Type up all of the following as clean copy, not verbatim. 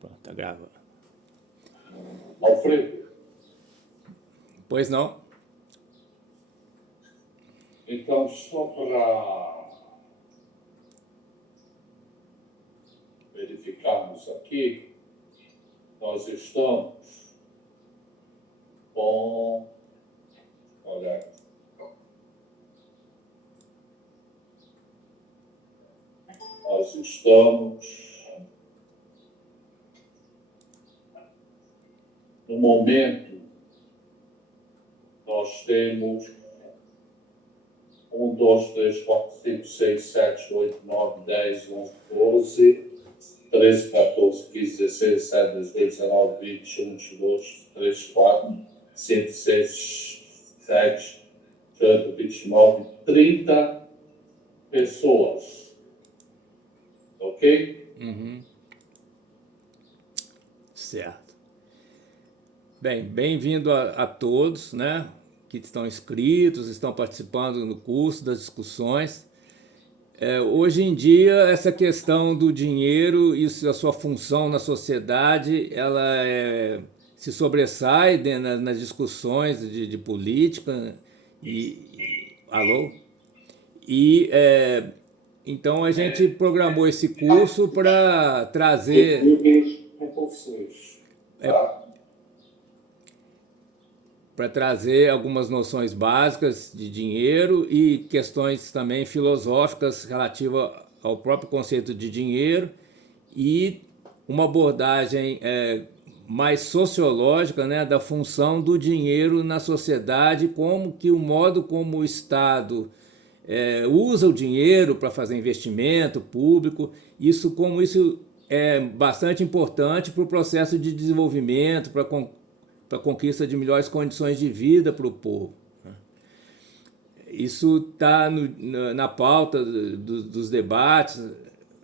Pronto, tá gravando. Alfredo, Pois não? então só para verificarmos aqui, nós estamos com, olha, nós estamos no momento, nós temos 1, 2, 3, 4, 5, 6, 7, 8, 9, 10, 11, 12, 13, 14, 15, 16, 17, 18, 19, 20, 21, 22, 23, 24, 5, 6, 7, 18, 29, 30 pessoas. Ok? Certo. Bem, bem-vindo a todos, né, que estão inscritos, estão participando no curso das discussões. Hoje em dia, essa questão do dinheiro e a sua função na sociedade, ela se sobressai nas discussões de política alô? E então a gente programou esse curso para trazer Tá? algumas noções básicas de dinheiro e questões também filosóficas relativas ao próprio conceito de dinheiro e uma abordagem mais sociológica, né, da função do dinheiro na sociedade, como que o modo como o Estado usa o dinheiro para fazer investimento público, como isso é bastante importante para o processo de desenvolvimento, para a conquista de melhores condições de vida para o povo. Isso está na pauta dos debates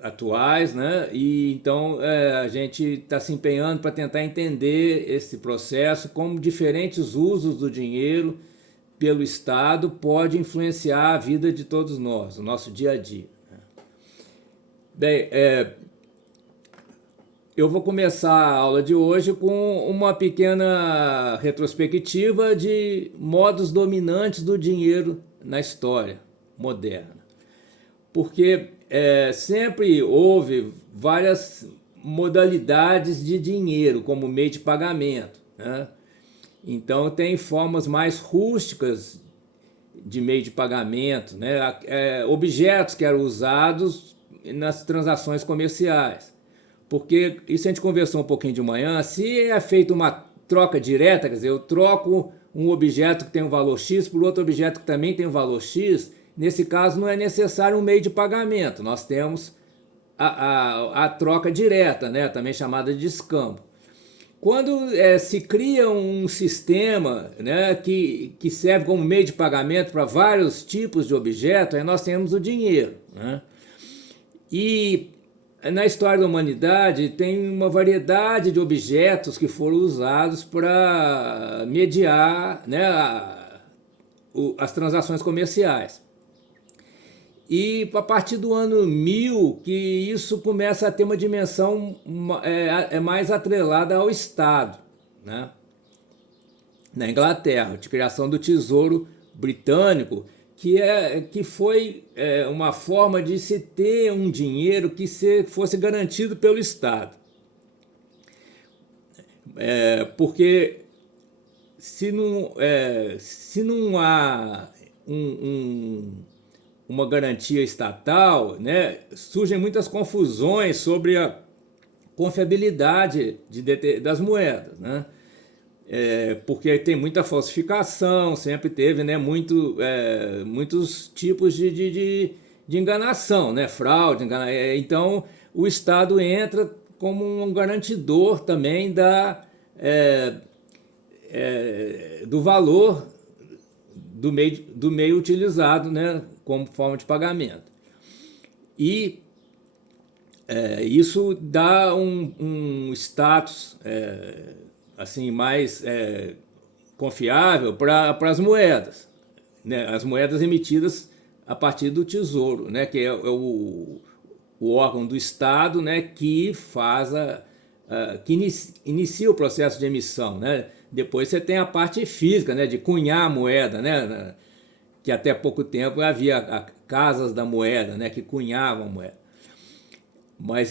atuais, né? E então a gente está se empenhando para tentar entender esse processo, como diferentes usos do dinheiro pelo Estado pode influenciar a vida de todos nós, o nosso dia a dia. Bem, eu vou começar a aula de hoje com uma pequena retrospectiva de modos dominantes do dinheiro na história moderna. Porque sempre houve várias modalidades de dinheiro como meio de pagamento, né? Então tem formas mais rústicas de meio de pagamento, né? Objetos que eram usados nas transações comerciais. Porque isso a gente conversou um pouquinho de manhã, se é feita uma troca direta, quer dizer, eu troco um objeto que tem um valor X por outro objeto que também tem um valor X, nesse caso não é necessário um meio de pagamento, nós temos a troca direta, né? Também chamada de escambo. Quando se cria um sistema, né, que serve como meio de pagamento para vários tipos de objetos, aí nós temos o dinheiro, né? E na história da humanidade tem uma variedade de objetos que foram usados para mediar, né, as transações comerciais. E a partir do ano 1000 que isso começa a ter uma dimensão mais atrelada ao Estado, né? Na Inglaterra, de criação do Tesouro Britânico, que foi uma forma de se ter um dinheiro que fosse garantido pelo Estado. Porque se não há uma garantia estatal, né, surgem muitas confusões sobre a confiabilidade das moedas, né? Porque tem muita falsificação, sempre teve, né, muitos tipos de enganação, né, fraude, então o Estado entra como um garantidor também do valor do meio utilizado, né, como forma de pagamento. E isso dá um status assim mais confiável para as moedas, né, as moedas emitidas a partir do Tesouro, né, que é o órgão do Estado, né, que faz que inicia o processo de emissão, né? Depois você tem a parte física, né, de cunhar a moeda, né, que até pouco tempo havia casas da moeda, né, que cunhavam moeda. Mas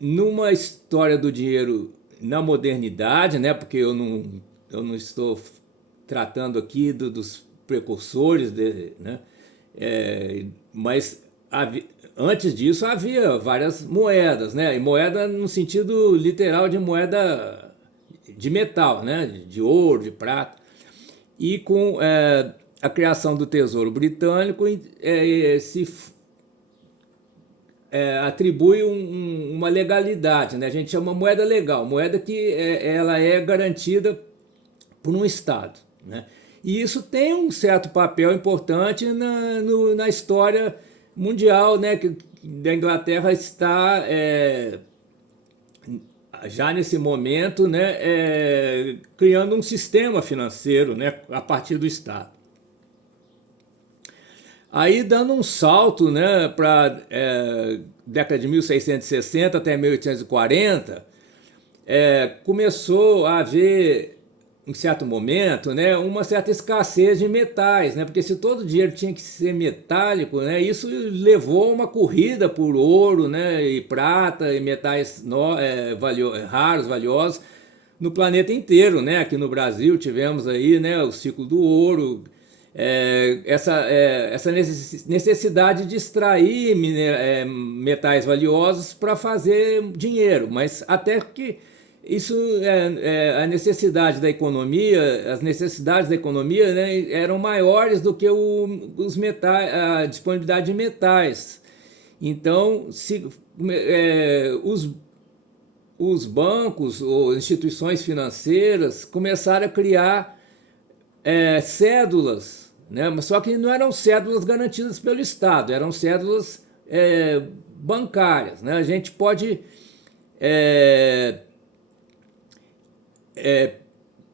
numa história do dinheiro na modernidade, né, porque eu não estou tratando aqui dos precursores, né, mas antes disso havia várias moedas, né, e moeda no sentido literal de moeda de metal, né, de ouro, de prata, e com a criação do Tesouro Britânico atribui uma legalidade, né? A gente chama moeda legal, moeda que ela é garantida por um Estado, né? E isso tem um certo papel importante na história mundial, né? Que da Inglaterra está já nesse momento, né? Criando um sistema financeiro, né? A partir do Estado. Aí, dando um salto, né, para década de 1660 até 1840, começou a haver, em certo momento, né, uma certa escassez de metais, né, porque se todo o dinheiro tinha que ser metálico, né, isso levou a uma corrida por ouro, né, e prata e metais raros, valiosos, no planeta inteiro, né? Aqui no Brasil tivemos aí, né, o ciclo do ouro, essa necessidade de extrair metais valiosos para fazer dinheiro, mas até que isso a necessidade da economia, as necessidades da economia, né, eram maiores do que os metais, a disponibilidade de metais. Então, os bancos ou instituições financeiras começaram a criar cédulas, né? Só que não eram cédulas garantidas pelo Estado, eram cédulas bancárias, né? A gente pode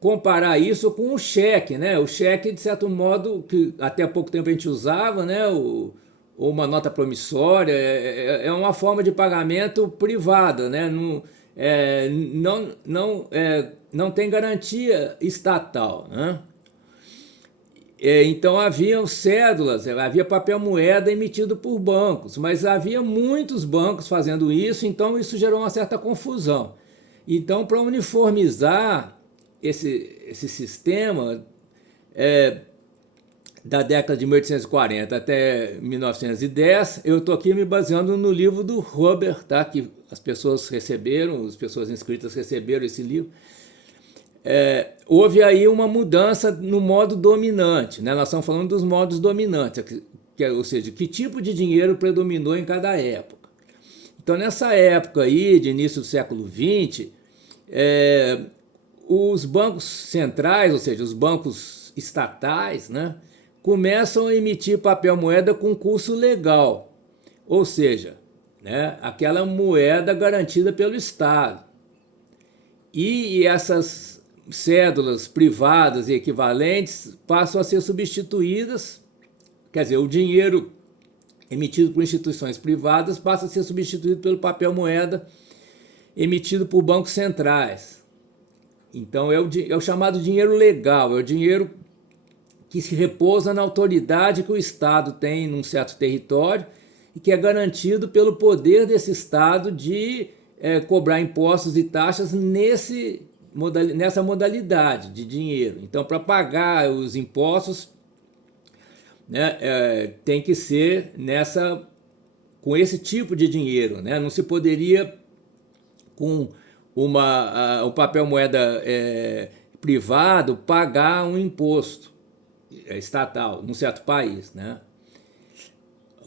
comparar isso com o cheque, né? O cheque, de certo modo, que até há pouco tempo a gente usava, né? Ou uma nota promissória, é uma forma de pagamento privada, né? Não tem garantia estatal, né? Então haviam cédulas, havia papel moeda emitido por bancos, mas havia muitos bancos fazendo isso, então isso gerou uma certa confusão. Então, para uniformizar esse sistema, da década de 1840 até 1910, eu estou aqui me baseando no livro do Huber, tá? Que as pessoas receberam, as pessoas inscritas receberam esse livro. Houve aí uma mudança no modo dominante, né? Nós estamos falando dos modos dominantes, ou seja, que tipo de dinheiro predominou em cada época. Então, nessa época aí, de início do século XX, os bancos centrais, ou seja, os bancos estatais, né, começam a emitir papel moeda com curso legal, ou seja, né, aquela moeda garantida pelo Estado. E essas cédulas privadas e equivalentes passam a ser substituídas, quer dizer, o dinheiro emitido por instituições privadas passa a ser substituído pelo papel moeda emitido por bancos centrais. Então é o chamado dinheiro legal, é o dinheiro que se repousa na autoridade que o Estado tem num certo território e que é garantido pelo poder desse Estado de cobrar impostos e taxas nessa modalidade de dinheiro. Então, para pagar os impostos, né, tem que ser com esse tipo de dinheiro, né? Não se poderia, com o papel moeda privado, pagar um imposto estatal num certo país, né?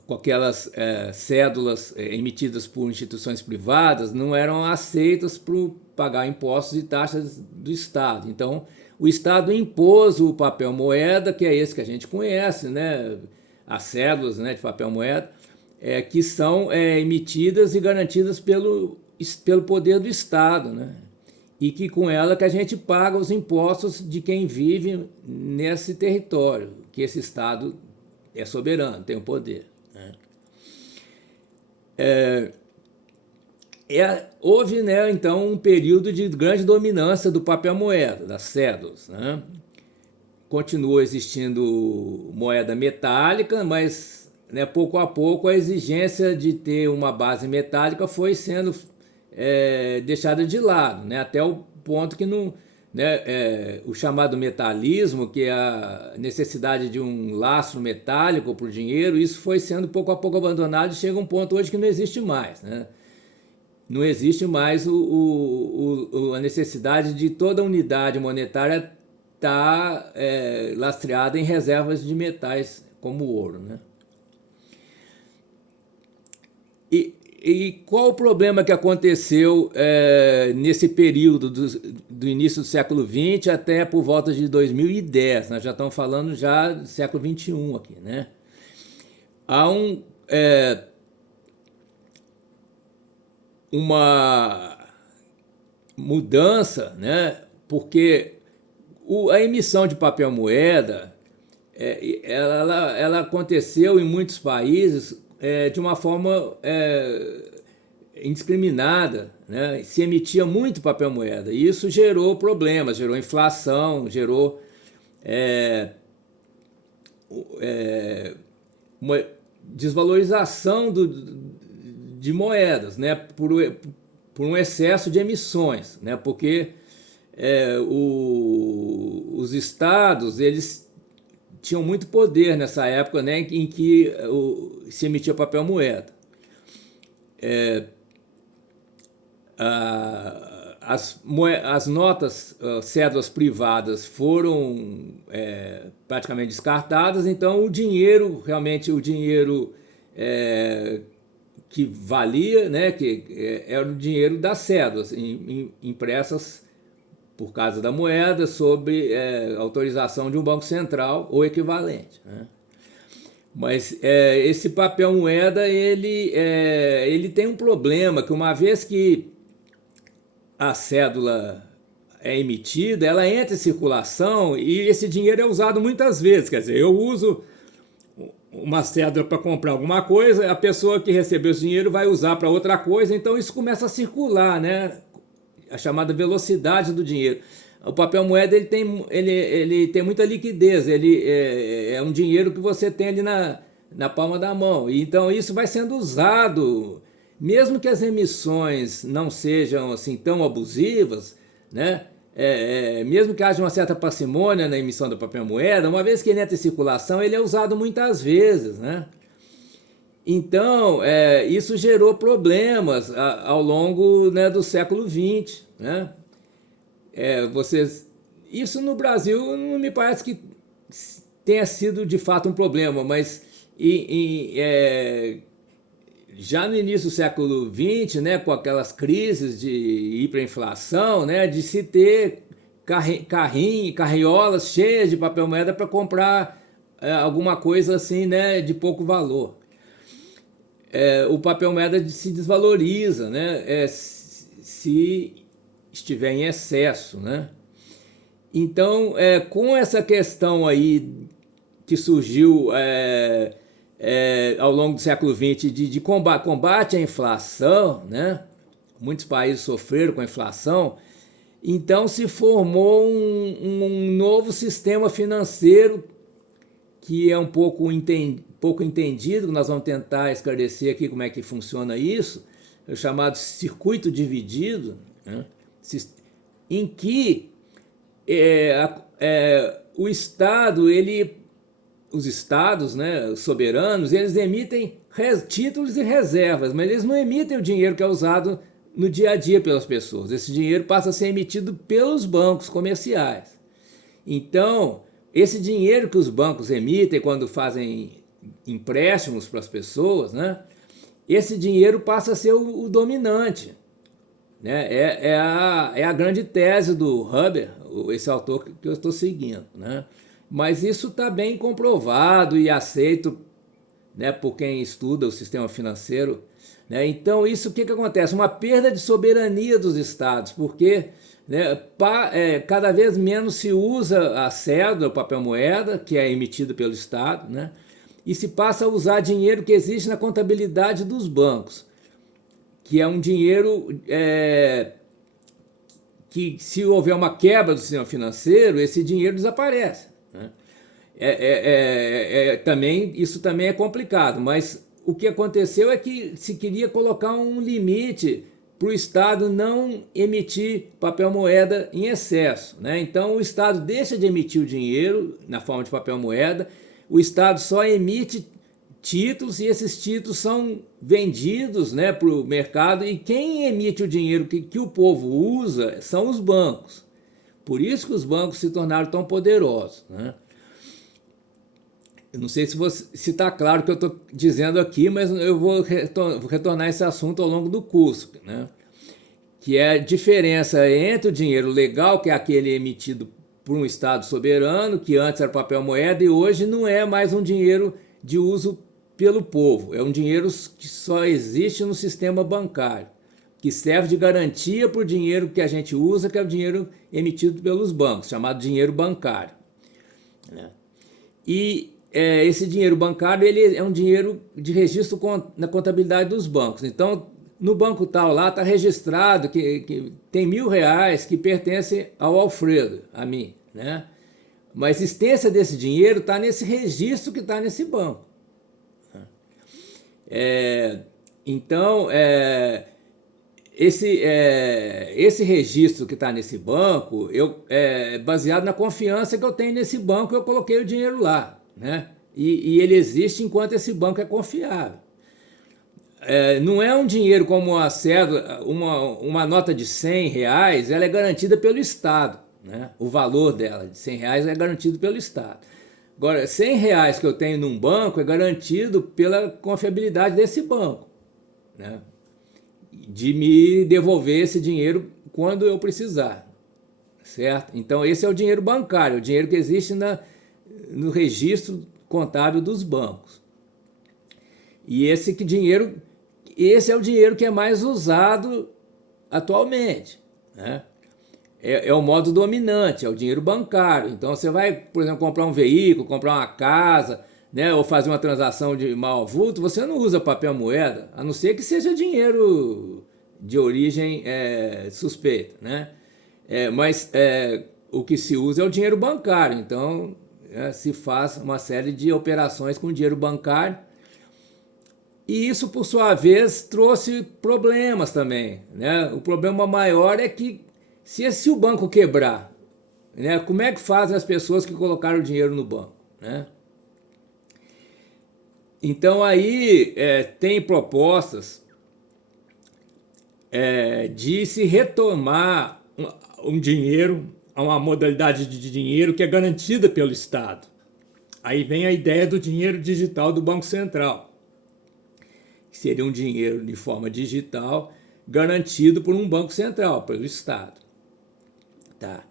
Com aquelas cédulas emitidas por instituições privadas, não eram aceitas para pagar impostos e taxas do Estado. Então, o Estado impôs o papel moeda, que é esse que a gente conhece, né? As cédulas, né, de papel moeda, que são emitidas e garantidas pelo poder do Estado, né? E que com ela que a gente paga os impostos de quem vive nesse território, que esse Estado é soberano, tem o poder. houve, né, então, um período de grande dominância do papel moeda, das cédulas, né? Continuou existindo moeda metálica, mas, né, pouco a pouco a exigência de ter uma base metálica foi sendo deixada de lado, né, até o ponto que não, né, o chamado metalismo, que é a necessidade de um lastro metálico para o dinheiro, isso foi sendo pouco a pouco abandonado e chega um ponto hoje que não existe mais, né? Não existe mais a necessidade de toda a unidade monetária estar lastreada em reservas de metais como o ouro, né? E qual o problema que aconteceu nesse período do início do século XX até por volta de 2010? Nós já estamos falando já do século XXI aqui, né? Há uma mudança, né? Porque a emissão de papel moeda ela aconteceu em muitos países de uma forma indiscriminada, né? Se emitia muito papel moeda e isso gerou problemas, gerou inflação, gerou uma desvalorização de moedas, né? Por um excesso de emissões, né? Porque os estados eles tinham muito poder nessa época, né, em que se emitia papel moeda. As notas, cédulas privadas foram praticamente descartadas, então o dinheiro, realmente o dinheiro que valia, né, que era o dinheiro das cédulas impressas por causa da moeda, sob autorização de um banco central ou equivalente, né? Mas esse papel moeda ele tem um problema, que uma vez que a cédula é emitida, ela entra em circulação e esse dinheiro é usado muitas vezes. Quer dizer, eu uso uma cédula para comprar alguma coisa, a pessoa que recebeu esse dinheiro vai usar para outra coisa, então isso começa a circular, né? A chamada velocidade do dinheiro. O papel moeda ele tem muita liquidez, ele é um dinheiro que você tem ali na palma da mão. E então isso vai sendo usado, mesmo que as emissões não sejam assim tão abusivas, né? Mesmo que haja uma certa parcimônia na emissão do papel moeda, uma vez que ele entra em circulação, ele é usado muitas vezes, né? Então, isso gerou problemas ao longo, né, do século XX, né? Isso no Brasil não me parece que tenha sido de fato um problema, mas já no início do século XX, né, com aquelas crises de hiperinflação, né, de se ter carriolas cheias de papel moeda para comprar alguma coisa assim, né, de pouco valor. O papel moeda se desvaloriza, né, se estiver em excesso, né? Então, com essa questão aí que surgiu ao longo do século XX de combate à inflação, né? Muitos países sofreram com a inflação, então se formou um novo sistema financeiro que é um pouco entendido, nós vamos tentar esclarecer aqui como é que funciona isso, é o chamado circuito dividido, né? Em que o Estado, os Estados, né, soberanos, eles emitem títulos e reservas, mas eles não emitem o dinheiro que é usado no dia a dia pelas pessoas. Esse dinheiro passa a ser emitido pelos bancos comerciais. Então, esse dinheiro que os bancos emitem quando fazem empréstimos para as pessoas, né, esse dinheiro passa a ser o dominante, né? É a grande tese do Huber, esse autor que eu estou seguindo, né? Mas isso está bem comprovado e aceito, né, por quem estuda o sistema financeiro, né? Então, isso o que acontece? Uma perda de soberania dos estados, porque, né, cada vez menos se usa a cédula, o papel moeda, que é emitido pelo Estado, né? E se passa a usar dinheiro que existe na contabilidade dos bancos. que é um dinheiro que, se houver uma quebra do sistema financeiro, esse dinheiro desaparece, né? Isso também é complicado, mas o que aconteceu é que se queria colocar um limite para o Estado não emitir papel moeda em excesso, né? Então o Estado deixa de emitir o dinheiro na forma de papel moeda, o Estado só emite títulos e esses títulos são vendidos, né, para o mercado, e quem emite o dinheiro que o povo usa são os bancos. Por isso que os bancos se tornaram tão poderosos, né? Eu não sei se está claro o que eu estou dizendo aqui, mas eu vou retornar esse assunto ao longo do curso, né? Que é a diferença entre o dinheiro legal, que é aquele emitido por um Estado soberano, que antes era papel moeda e hoje não é mais um dinheiro de uso pelo povo. É um dinheiro que só existe no sistema bancário, que serve de garantia para o dinheiro que a gente usa, que é o dinheiro emitido pelos bancos, chamado dinheiro bancário, né? E esse dinheiro bancário ele é um dinheiro de registro na contabilidade dos bancos. Então, no banco tal lá está registrado que tem R$1.000 que pertencem ao Alfredo, a mim, né? Mas a existência desse dinheiro está nesse registro que está nesse banco. Então, esse registro que está nesse banco, baseado na confiança que eu tenho nesse banco, eu coloquei o dinheiro lá, né? E ele existe enquanto esse banco é confiável. Não é um dinheiro como a cédula, uma nota de R$100, ela é garantida pelo Estado, né? O valor dela de R$100 é garantido pelo Estado. Agora, R$100 que eu tenho num banco é garantido pela confiabilidade desse banco, né? De me devolver esse dinheiro quando eu precisar, certo? Então esse é o dinheiro bancário, o dinheiro que existe no registro contábil dos bancos. E esse é o dinheiro que é mais usado atualmente, né? É o modo dominante, é o dinheiro bancário. Então você vai, por exemplo, comprar um veículo, comprar uma casa, né, ou fazer uma transação de mau avulso, você não usa papel moeda, a não ser que seja dinheiro de origem suspeita, né? Mas o que se usa é o dinheiro bancário. Então se faz uma série de operações com dinheiro bancário. E isso, por sua vez, trouxe problemas também, né? O problema maior é que se o banco quebrar, né, como é que fazem as pessoas que colocaram o dinheiro no banco, né? Então aí tem propostas de se retomar um dinheiro, uma modalidade de dinheiro que é garantida pelo Estado. Aí vem a ideia do dinheiro digital do Banco Central, que seria um dinheiro de forma digital garantido por um Banco Central, pelo Estado. Tá.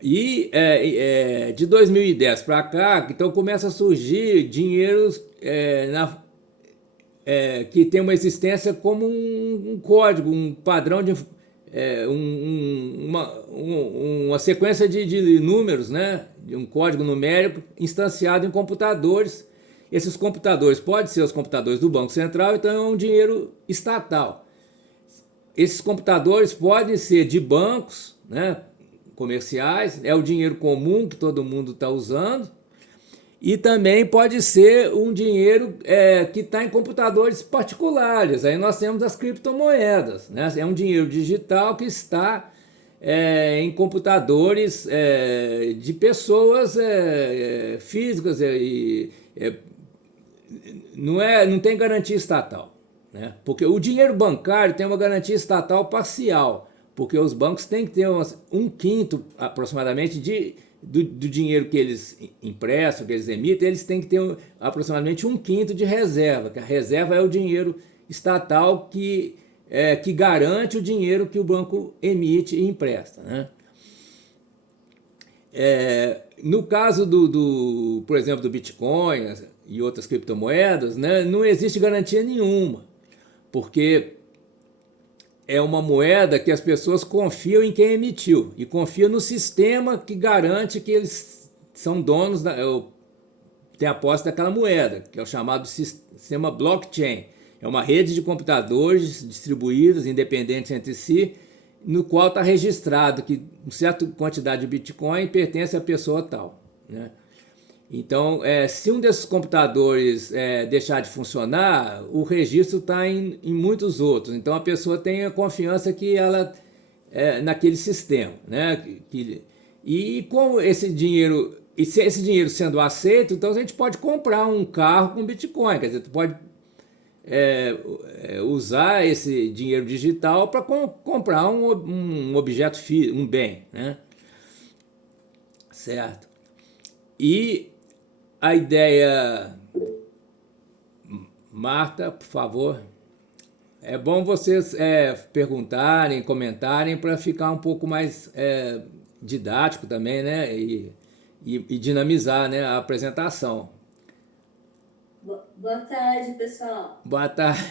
E de 2010 para cá, então começa a surgir dinheiros que tem uma existência como um código, um padrão de uma sequência de números, né? De um código numérico instanciado em computadores. Esses computadores podem ser os computadores do Banco Central, então é um dinheiro estatal. Esses computadores podem ser de bancos, né, comerciais, é o dinheiro comum que todo mundo está usando, e também pode ser um dinheiro que está em computadores particulares. Aí nós temos as criptomoedas, né? É um dinheiro digital que está em computadores de pessoas físicas não tem garantia estatal, né? Porque o dinheiro bancário tem uma garantia estatal parcial, porque os bancos têm que ter um quinto aproximadamente do dinheiro que eles emprestam, que eles emitem, eles têm que ter aproximadamente um quinto de reserva, que a reserva é o dinheiro estatal que garante o dinheiro que o banco emite e empresta, né? No caso por exemplo, do Bitcoin e outras criptomoedas, né, não existe garantia nenhuma, porque é uma moeda que as pessoas confiam em quem emitiu e confiam no sistema que garante que eles são donos, têm a posse daquela moeda, que é o chamado sistema blockchain. É uma rede de computadores distribuídos, independentes entre si, no qual está registrado que uma certa quantidade de Bitcoin pertence à pessoa tal, né? Então, se um desses computadores deixar de funcionar, o registro está em muitos outros. Então, a pessoa tem a confiança que ela naquele sistema, né? E com esse dinheiro, e se esse dinheiro sendo aceito, então a gente pode comprar um carro com Bitcoin. Quer dizer, tu pode usar esse dinheiro digital para comprar um objeto físico, um bem, né? Certo? E a ideia, Marta, por favor, é bom vocês perguntarem, comentarem para ficar um pouco mais didático também, né? E dinamizar, né, a apresentação. Boa tarde, pessoal. Boa tarde.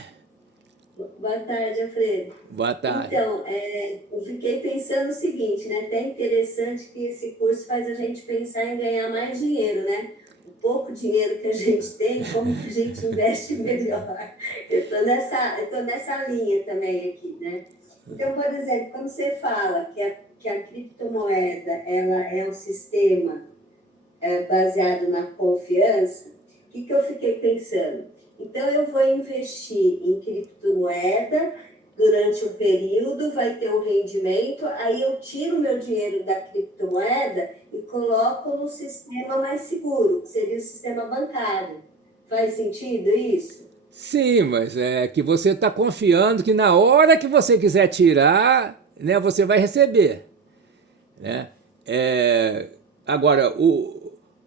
Boa tarde, Alfredo. Boa tarde. Então, eu fiquei pensando o seguinte, né? Até interessante que esse curso faz a gente pensar em ganhar mais dinheiro, né? O pouco dinheiro que a gente tem, como que a gente investe melhor. Eu tô nessa linha também aqui, né? Então, por exemplo, quando você fala que a criptomoeda ela é um sistema baseado na confiança, o que eu fiquei pensando? Então, eu vou investir em criptomoeda durante um período, vai ter um rendimento, aí eu tiro meu dinheiro da criptomoeda e coloco no sistema mais seguro, que seria o sistema bancário. Faz sentido isso? Sim, mas é que você está confiando que na hora que você quiser tirar, né, você vai receber, né? Agora,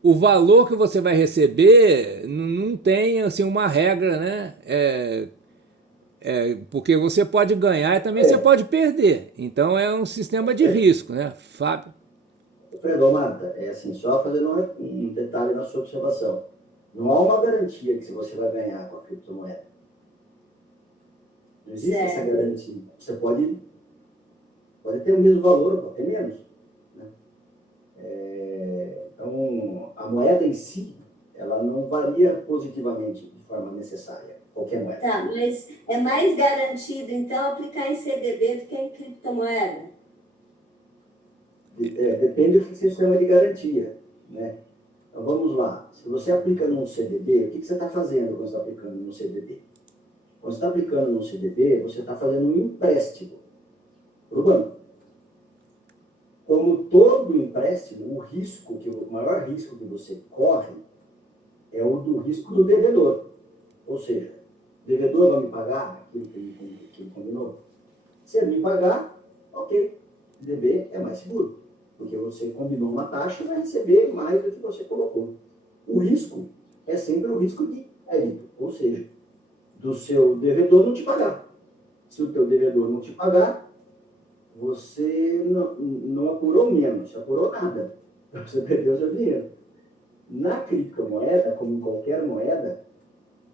o valor que você vai receber não tem assim uma regra, né? Porque você pode ganhar e também você pode perder. Então é um sistema de risco, né, Fábio? Alfredo, Marta, assim, só fazendo um detalhe na sua observação. Não há uma garantia que você vai ganhar com a criptomoeda. Não existe essa garantia. Você pode ter o mesmo valor, pode ter menos. Então, a moeda em si, ela não varia positivamente de forma necessária, qualquer moeda. Tá, mas é mais garantido, então, aplicar em CDB do que em criptomoeda? Depende do que você chama de garantia, né? Então, vamos lá. Se você aplica num CDB, o que você está fazendo quando você está aplicando num CDB? Quando você está aplicando num CDB, você está fazendo um empréstimo para o banco. Como todo empréstimo, o maior risco que você corre é o do risco do devedor. Ou seja, o devedor vai me pagar aquilo que ele combinou? Se ele me pagar, ok, o CDB é mais seguro, porque você combinou uma taxa e vai receber mais do que você colocou. O risco é sempre o risco de débito, ou seja, do seu devedor não te pagar. Se o teu devedor não te pagar, você não apurou menos, você apurou nada. Você perdeu seu dinheiro. Na criptomoeda, como em qualquer moeda,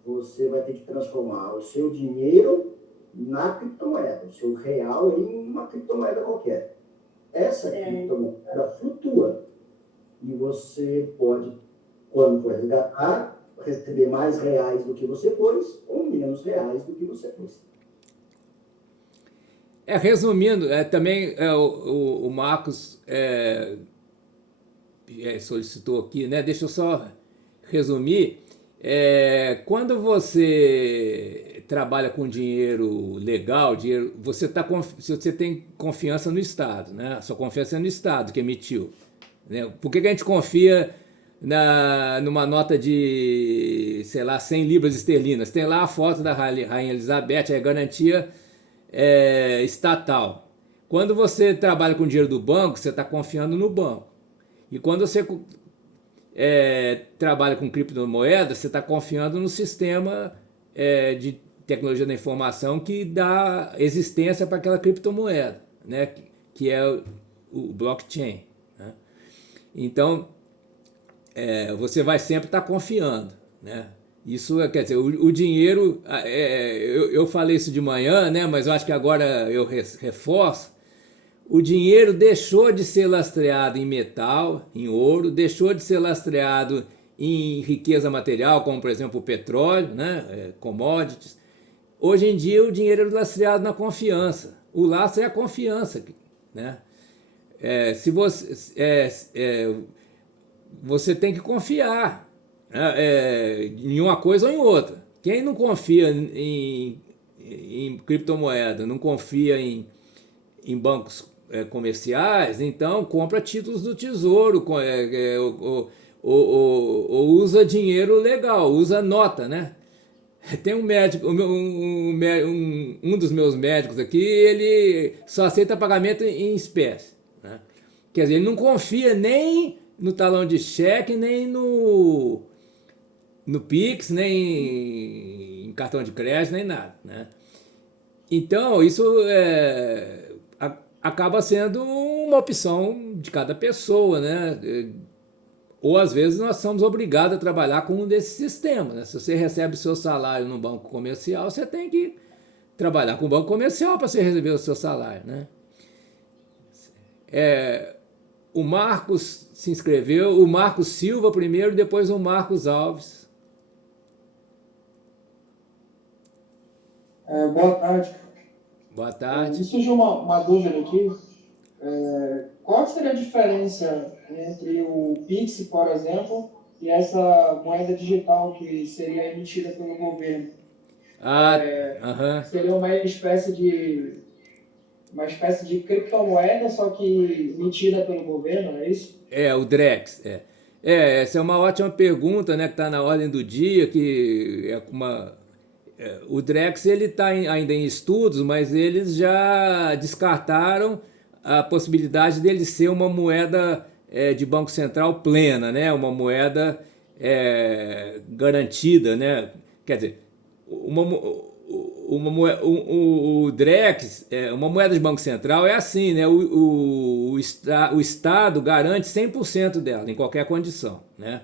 você vai ter que transformar o seu dinheiro na criptomoeda, o seu real em uma criptomoeda qualquer. Essa criptomoeda flutua. E você pode, quando for resgatar, receber mais reais do que você pôs ou menos reais do que você pôs. Resumindo, também o Marcos solicitou aqui, né? Deixa eu só resumir. Quando você trabalha com dinheiro legal, você tem confiança no Estado, né? A sua confiança é no Estado que emitiu, né? Por que a gente confia numa nota de, sei lá, 100 libras esterlinas? Tem lá a foto da Rainha Elizabeth, é garantia estatal. Quando você trabalha com dinheiro do banco, você está confiando no banco. E quando você trabalha com criptomoedas, você está confiando no sistema de tecnologia da informação que dá existência para aquela criptomoeda, né? Que é o blockchain, né? Então, você vai sempre estar confiando, né? Isso quer dizer, o dinheiro, eu falei isso de manhã, né? Mas eu acho que agora eu reforço. O dinheiro deixou de ser lastreado em metal, em ouro, deixou de ser lastreado em riqueza material, como por exemplo o petróleo, né? Commodities, hoje em dia o dinheiro é lastreado na confiança. O lastro é a confiança, né? Se você tem que confiar, né, em uma coisa ou em outra. Quem não confia em criptomoeda, não confia em bancos comerciais, então compra títulos do Tesouro, ou usa dinheiro legal, usa nota, né? Tem um médico, um dos meus médicos aqui, ele só aceita pagamento em espécie, né? Quer dizer, ele não confia nem no talão de cheque, nem no Pix, nem em cartão de crédito, nem nada, né? Então, isso acaba sendo uma opção de cada pessoa, né? Ou às vezes nós somos obrigados a trabalhar com um desses sistemas, né? Se você recebe o seu salário no banco comercial, você tem que trabalhar com o banco comercial para você receber o seu salário, né? O Marcos se inscreveu, o Marcos Silva primeiro, depois o Marcos Alves. Boa tarde. Boa tarde. Me surgiu uma dúvida aqui. Qual seria a diferença entre o Pix, por exemplo, e essa moeda digital que seria emitida pelo governo? Seria uma espécie de criptomoeda, só que emitida pelo governo, é isso? O Drex. Essa é uma ótima pergunta, né, que está na ordem do dia, que o Drex está ainda em estudos, mas eles já descartaram a possibilidade dele ser uma moeda de Banco Central plena, né? Uma moeda garantida, né? Quer dizer, o Drex, uma moeda de Banco Central é assim, né? O Estado garante 100% dela, em qualquer condição, né?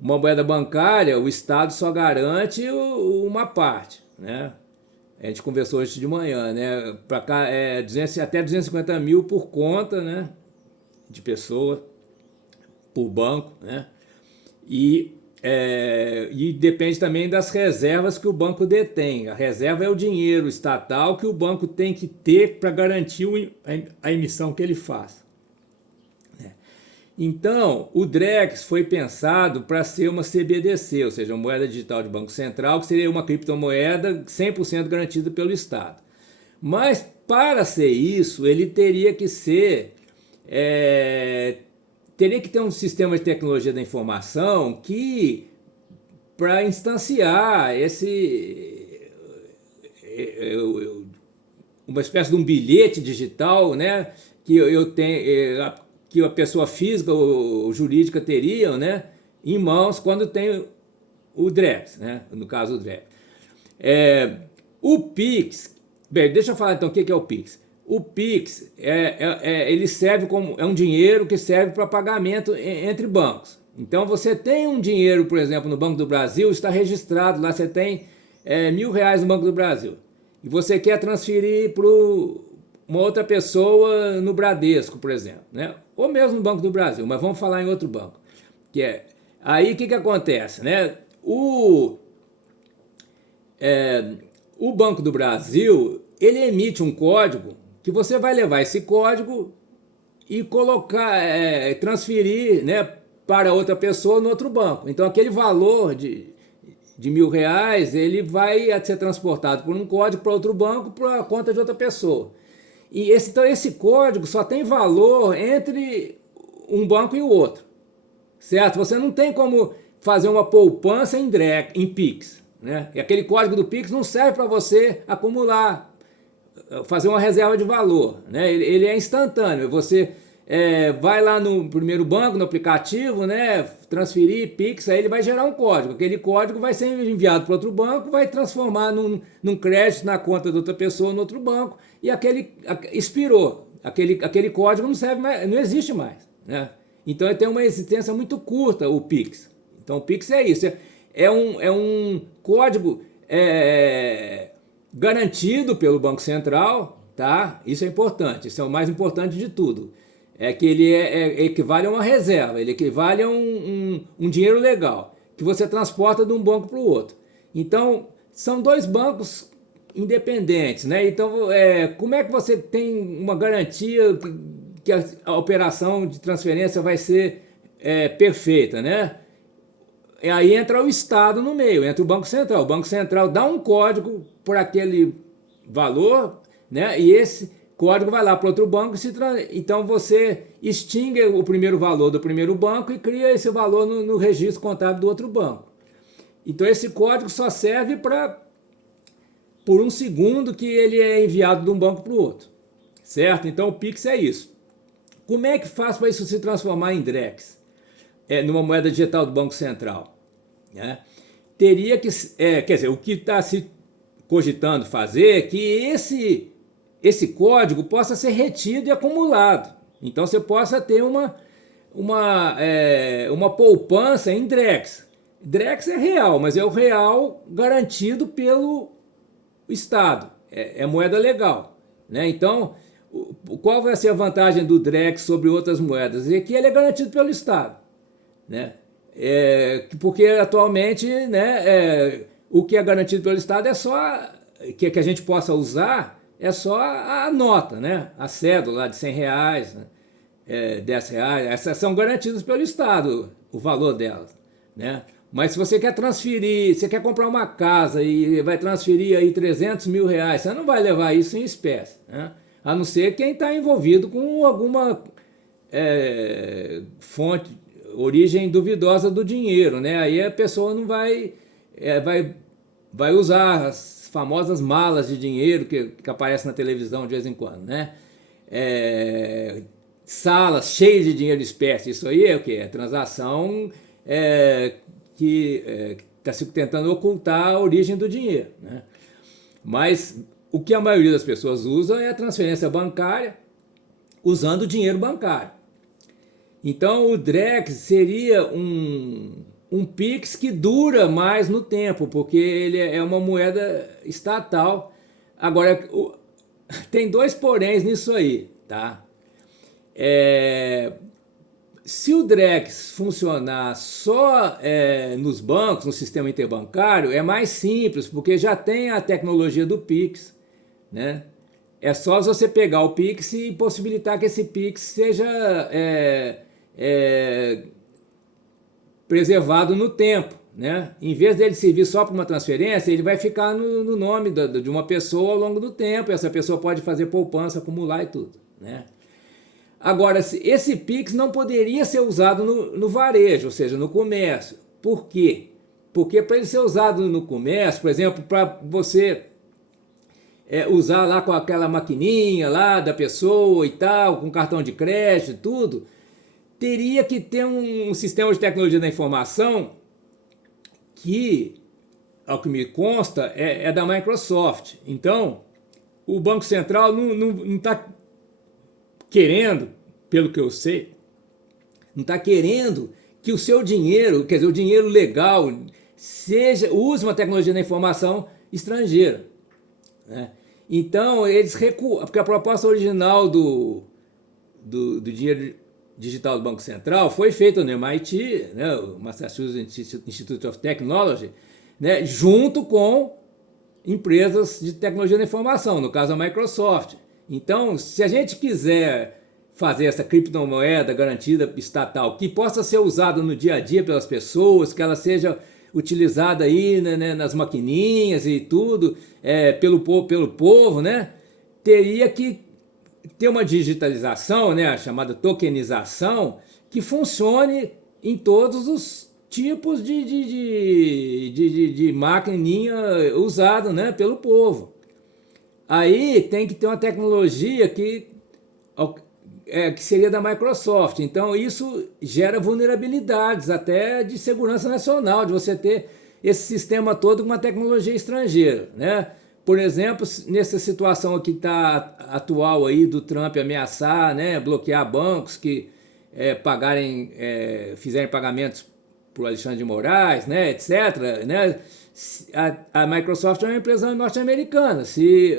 Uma moeda bancária, o Estado só garante uma parte, né? A gente conversou hoje de manhã, né? Para cá até 250 mil por conta, né? De pessoa, por banco, né? E depende também das reservas que o banco detém. A reserva é o dinheiro estatal que o banco tem que ter para garantir a emissão que ele faz. Então, o Drex foi pensado para ser uma CBDC, ou seja, uma moeda digital de Banco Central, que seria uma criptomoeda 100% garantida pelo Estado. Mas, para ser isso, ele teria que ter um sistema de tecnologia da informação para instanciar uma espécie de um bilhete digital, né, que a pessoa física ou jurídica teriam, né, em mãos quando tem o Drex, né, no caso o Drex. O Pix, bem, deixa eu falar então o que é o Pix. O Pix ele serve como um dinheiro que serve para pagamento entre bancos. Então você tem um dinheiro, por exemplo, no Banco do Brasil, está registrado lá, você tem R$1.000 no Banco do Brasil e você quer transferir para uma outra pessoa no Bradesco, por exemplo, né? Ou mesmo no Banco do Brasil, mas vamos falar em outro banco. Aí o que acontece, né? O Banco do Brasil, ele emite um código que você vai levar esse código e colocar, transferir, né, para outra pessoa no outro banco. Então aquele valor de R$1.000, ele vai ser transportado por um código para outro banco, para a conta de outra pessoa. E então esse código só tem valor entre um banco e o outro, certo? Você não tem como fazer uma poupança em Pix, né? E aquele código do Pix não serve para você acumular, fazer uma reserva de valor, né? Ele é instantâneo. Você vai lá no primeiro banco, no aplicativo, né? Transferir Pix, aí ele vai gerar um código. Aquele código vai ser enviado para outro banco, vai transformar num crédito na conta de outra pessoa no outro banco, e expirou. Aquele código não serve mais, não existe mais, né? Então ele tem uma existência muito curta, o Pix. Então o Pix é isso, é um código garantido pelo Banco Central, tá? Isso é importante, isso é o mais importante de tudo. É que ele equivale a uma reserva, ele equivale a um dinheiro legal, que você transporta de um banco para o outro. Então, são dois bancos independentes, né? Então, como é que você tem uma garantia que a operação de transferência vai ser perfeita, né? E aí entra o Estado no meio, entra o Banco Central. O Banco Central dá um código por aquele valor, né? E esse código vai lá para outro banco. Então você extingue o primeiro valor do primeiro banco e cria esse valor no registro contábil do outro banco. Então esse código só serve por um segundo que ele é enviado de um banco para o outro, certo? Então o Pix é isso. Como é que faz para isso se transformar em Drex? Numa moeda digital do Banco Central, né? Teria que, quer dizer, o que está se cogitando fazer é que esse código possa ser retido e acumulado. Então você possa ter uma poupança em Drex. Drex é real, mas é o real garantido pelo Estado. É moeda legal, né? Então, qual vai ser a vantagem do Drex sobre outras moedas? É que ele é garantido pelo Estado, né? Porque atualmente, né, o que é garantido pelo Estado é só que a gente possa usar, é só a nota, né? A cédula de R$100, né? R$10, essas são garantidas pelo Estado, o valor delas, né? Mas se você quer transferir, você quer comprar uma casa e vai transferir aí R$300 mil, você não vai levar isso em espécie, né? A não ser quem está envolvido com alguma origem duvidosa do dinheiro, né? Aí a pessoa não vai usar as famosas malas de dinheiro que aparecem na televisão de vez em quando, né? Salas cheias de dinheiro espécie, isso aí é o que? É transação que está se tentando ocultar a origem do dinheiro, né? Mas o que a maioria das pessoas usa é a transferência bancária usando o dinheiro bancário. Então o Drex seria um Pix que dura mais no tempo, porque ele é uma moeda estatal. Agora, tem dois poréns nisso aí, tá? Se o Drex funcionar só nos bancos, no sistema interbancário, é mais simples, porque já tem a tecnologia do Pix, né? É só você pegar o Pix e possibilitar que esse Pix seja preservado no tempo, né? Em vez dele servir só para uma transferência, ele vai ficar no nome de uma pessoa ao longo do tempo. Essa pessoa pode fazer poupança, acumular e tudo, né? Agora, esse Pix não poderia ser usado no varejo, ou seja, no comércio. Por quê? Porque para ele ser usado no comércio, por exemplo, para você usar lá com aquela maquininha lá da pessoa e tal, com cartão de crédito e tudo, teria que ter um sistema de tecnologia da informação que, ao que me consta, é da Microsoft. Então, o Banco Central não está querendo, pelo que eu sei, não está querendo que o seu dinheiro, quer dizer, o dinheiro legal, use uma tecnologia da informação estrangeira, né? Então, eles recuam, porque a proposta original do dinheiro digital do Banco Central foi feita no MIT, né, o Massachusetts Institute of Technology, né, junto com empresas de tecnologia da informação, no caso a Microsoft. Então, se a gente quiser fazer essa criptomoeda garantida estatal, que possa ser usada no dia a dia pelas pessoas, que ela seja utilizada aí, né, nas maquininhas e tudo, pelo povo, né, teria que ter uma digitalização, né, a chamada tokenização, que funcione em todos os tipos de maquininha usada, né, pelo povo. Aí tem que ter uma tecnologia que seria da Microsoft. Então isso gera vulnerabilidades até de segurança nacional, de você ter esse sistema todo com uma tecnologia estrangeira, né? Por exemplo, nessa situação aqui tá atual aí do Trump ameaçar, né, bloquear bancos que fizerem pagamentos para o Alexandre de Moraes, né, etc., né? A Microsoft é uma empresa norte-americana. Se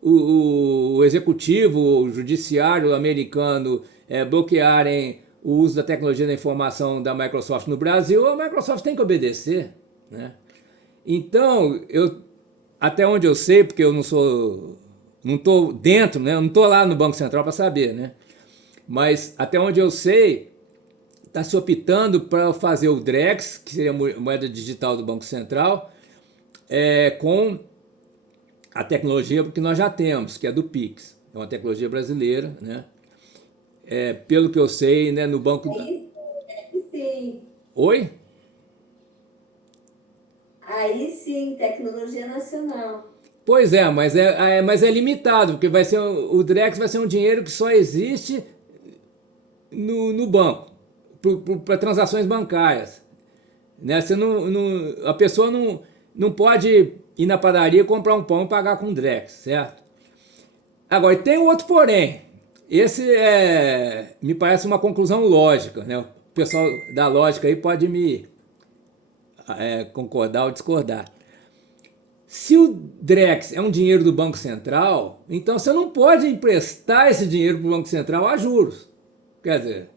o executivo, o judiciário americano bloquearem o uso da tecnologia da informação da Microsoft no Brasil, a Microsoft tem que obedecer, né? Então, até onde eu sei, porque eu não estou dentro, né? Eu não estou lá no Banco Central para saber, né? Mas até onde eu sei, está se optando para fazer o Drex, que seria a moeda digital do Banco Central, com a tecnologia que nós já temos, que é do Pix. É uma tecnologia brasileira, né? Pelo que eu sei, né, no banco... Aí sim, Oi? aí sim, tecnologia nacional. Pois é, mas é limitado, porque o Drex vai ser um dinheiro que só existe no banco, para transações bancárias. Né? A pessoa não pode ir na padaria, comprar um pão e pagar com Drex, certo? Agora, tem um outro porém. Esse me parece uma conclusão lógica, né? O pessoal da lógica aí pode me concordar ou discordar. Se o Drex é um dinheiro do Banco Central, então você não pode emprestar esse dinheiro para o Banco Central a juros. Quer dizer,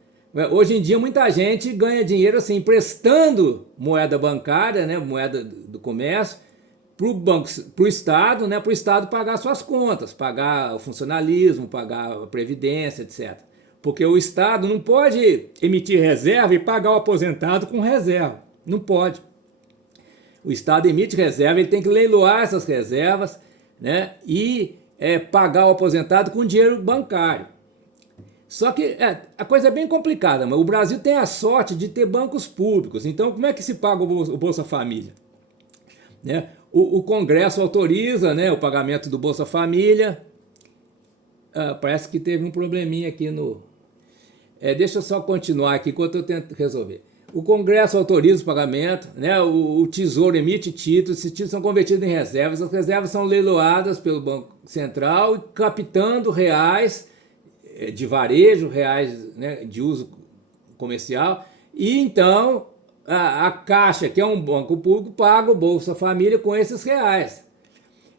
hoje em dia muita gente ganha dinheiro assim, emprestando moeda bancária, né, moeda do comércio, para o Estado, né, para o Estado pagar suas contas, pagar o funcionalismo, pagar a previdência, etc. Porque o Estado não pode emitir reserva e pagar o aposentado com reserva. Não pode. O Estado emite reserva, ele tem que leiloar essas reservas, né, e pagar o aposentado com dinheiro bancário. Só que a coisa é bem complicada, mas o Brasil tem a sorte de ter bancos públicos. Então, como é que se paga o Bolsa Família? Né? O Congresso autoriza, né, o pagamento do Bolsa Família. Parece que teve um probleminha aqui no... deixa eu só continuar aqui enquanto eu tento resolver. O Congresso autoriza o pagamento, né? O Tesouro emite títulos, esses títulos são convertidos em reservas, as reservas são leiloadas pelo Banco Central, captando reais de varejo, reais, né, de uso comercial, e então a Caixa, que é um banco público, paga o Bolsa Família com esses reais.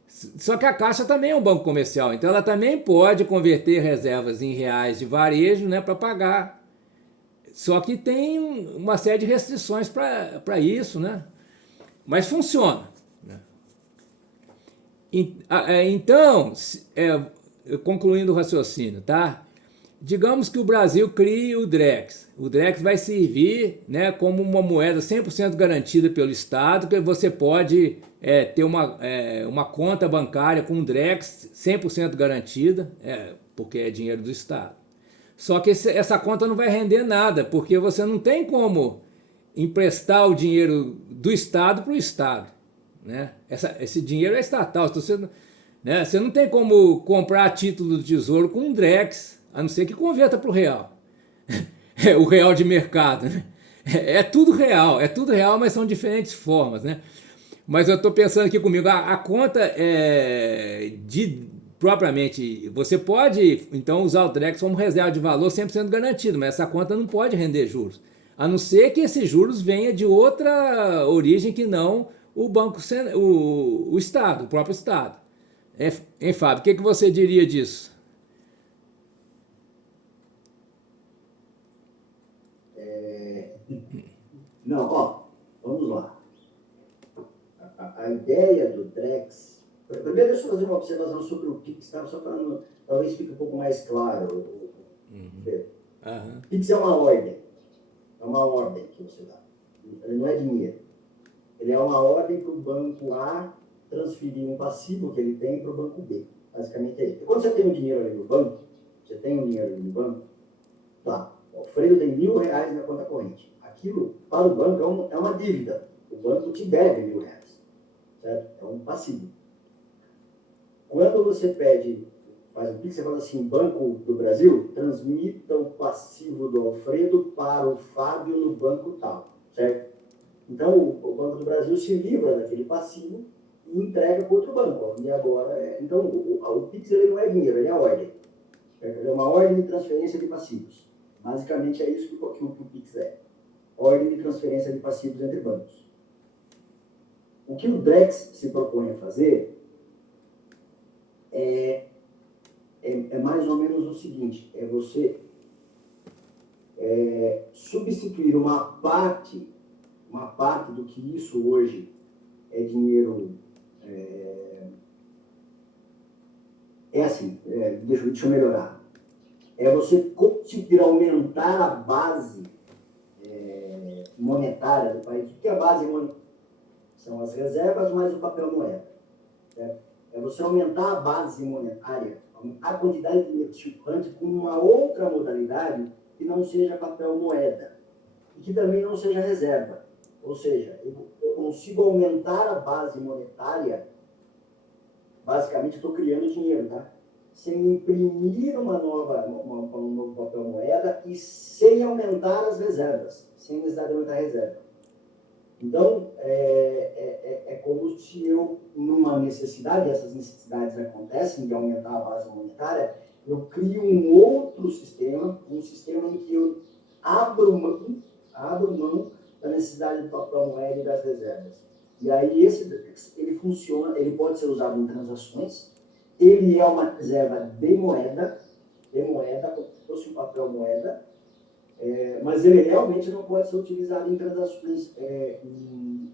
Só que a Caixa também é um banco comercial, então ela também pode converter reservas em reais de varejo, né, para pagar. Só que tem uma série de restrições para isso, né? Mas funciona. Né? Então, concluindo o raciocínio, tá? Digamos que o Brasil crie o Drex. O Drex vai servir, né, como uma moeda 100% garantida pelo Estado, que você pode ter uma conta bancária com o Drex 100% garantida, porque é dinheiro do Estado. Só que essa conta não vai render nada, porque você não tem como emprestar o dinheiro do Estado para o Estado. Né? Esse dinheiro é estatal. Então você não tem como comprar título do Tesouro com um Drex, a não ser que converta para o real. O real de mercado. Né? É tudo real, mas são diferentes formas. Né? Mas eu estou pensando aqui comigo, a conta propriamente, você pode então usar o Drex como reserva de valor 100% garantido, mas essa conta não pode render juros, a não ser que esses juros venha de outra origem que não o banco, o Estado, o próprio Estado. Hein, Fábio, o que você diria disso? Não, vamos lá. A ideia do Drex... Primeiro, deixa eu fazer uma observação sobre o Pix, tá? Só para talvez fique um pouco mais claro. Pix é uma ordem. É uma ordem que você dá. Ele não é dinheiro. Ele é uma ordem para o banco A transferir um passivo que ele tem para o banco B. Basicamente é isso. Quando você tem um dinheiro ali no banco, tá, o Freire tem R$1.000 na conta corrente. Aquilo, para o banco, é uma dívida. O banco te deve R$1.000. Certo? É um passivo. Quando você faz um Pix, você fala assim, Banco do Brasil, transmita o passivo do Alfredo para o Fábio no banco tal, certo? Então, o Banco do Brasil se livra daquele passivo e entrega para outro banco. E agora, então, o Pix ele não é dinheiro, ele é ordem. Ele é uma ordem de transferência de passivos. Basicamente é isso que o Pix é. Ordem de transferência de passivos entre bancos. O que o Drex se propõe a fazer é mais ou menos o seguinte, é você substituir uma parte do que isso hoje é dinheiro É assim, deixa eu melhorar. É você conseguir aumentar a base monetária do país. O que é a base monetária? São as reservas mais o papel moeda. Certo? É você aumentar a base monetária, a quantidade de dinheiro circulante com uma outra modalidade que não seja papel moeda e que também não seja reserva. Ou seja, eu consigo aumentar a base monetária, basicamente estou criando dinheiro, tá? Sem imprimir um novo papel moeda e sem aumentar as reservas, sem necessidade de aumentar a reserva. Então, é como se eu, numa necessidade, essas necessidades acontecem de aumentar a base monetária, eu crio um outro sistema, um sistema em que eu abro mão da necessidade do papel moeda e das reservas. E aí ele funciona, ele pode ser usado em transações, ele é uma reserva de moeda, como se fosse um papel moeda, mas ele realmente não pode ser utilizado em transações, em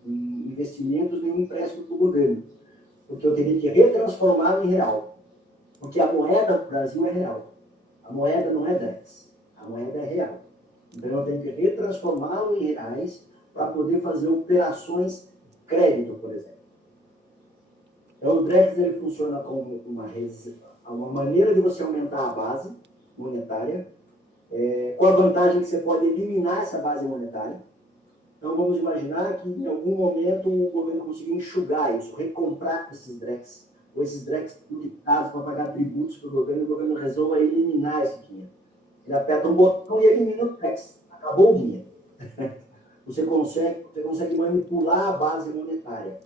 investimentos, nem empréstimo do governo, porque eu teria que retransformá-lo em real. Porque a moeda do Brasil é real. A moeda não é DREX, a moeda é real. Então eu tenho que retransformá-lo em reais para poder fazer operações crédito, por exemplo. Então o DREX ele funciona como uma maneira de você aumentar a base monetária, com a vantagem que você pode eliminar essa base monetária. Então, vamos imaginar que, em algum momento, o governo conseguiu enxugar isso, recomprar esses DREX, ou esses DREX publicados para pagar tributos para o governo resolva eliminar esse dinheiro. Ele aperta um botão e elimina o DREX. Acabou o dinheiro. Você consegue manipular a base monetária.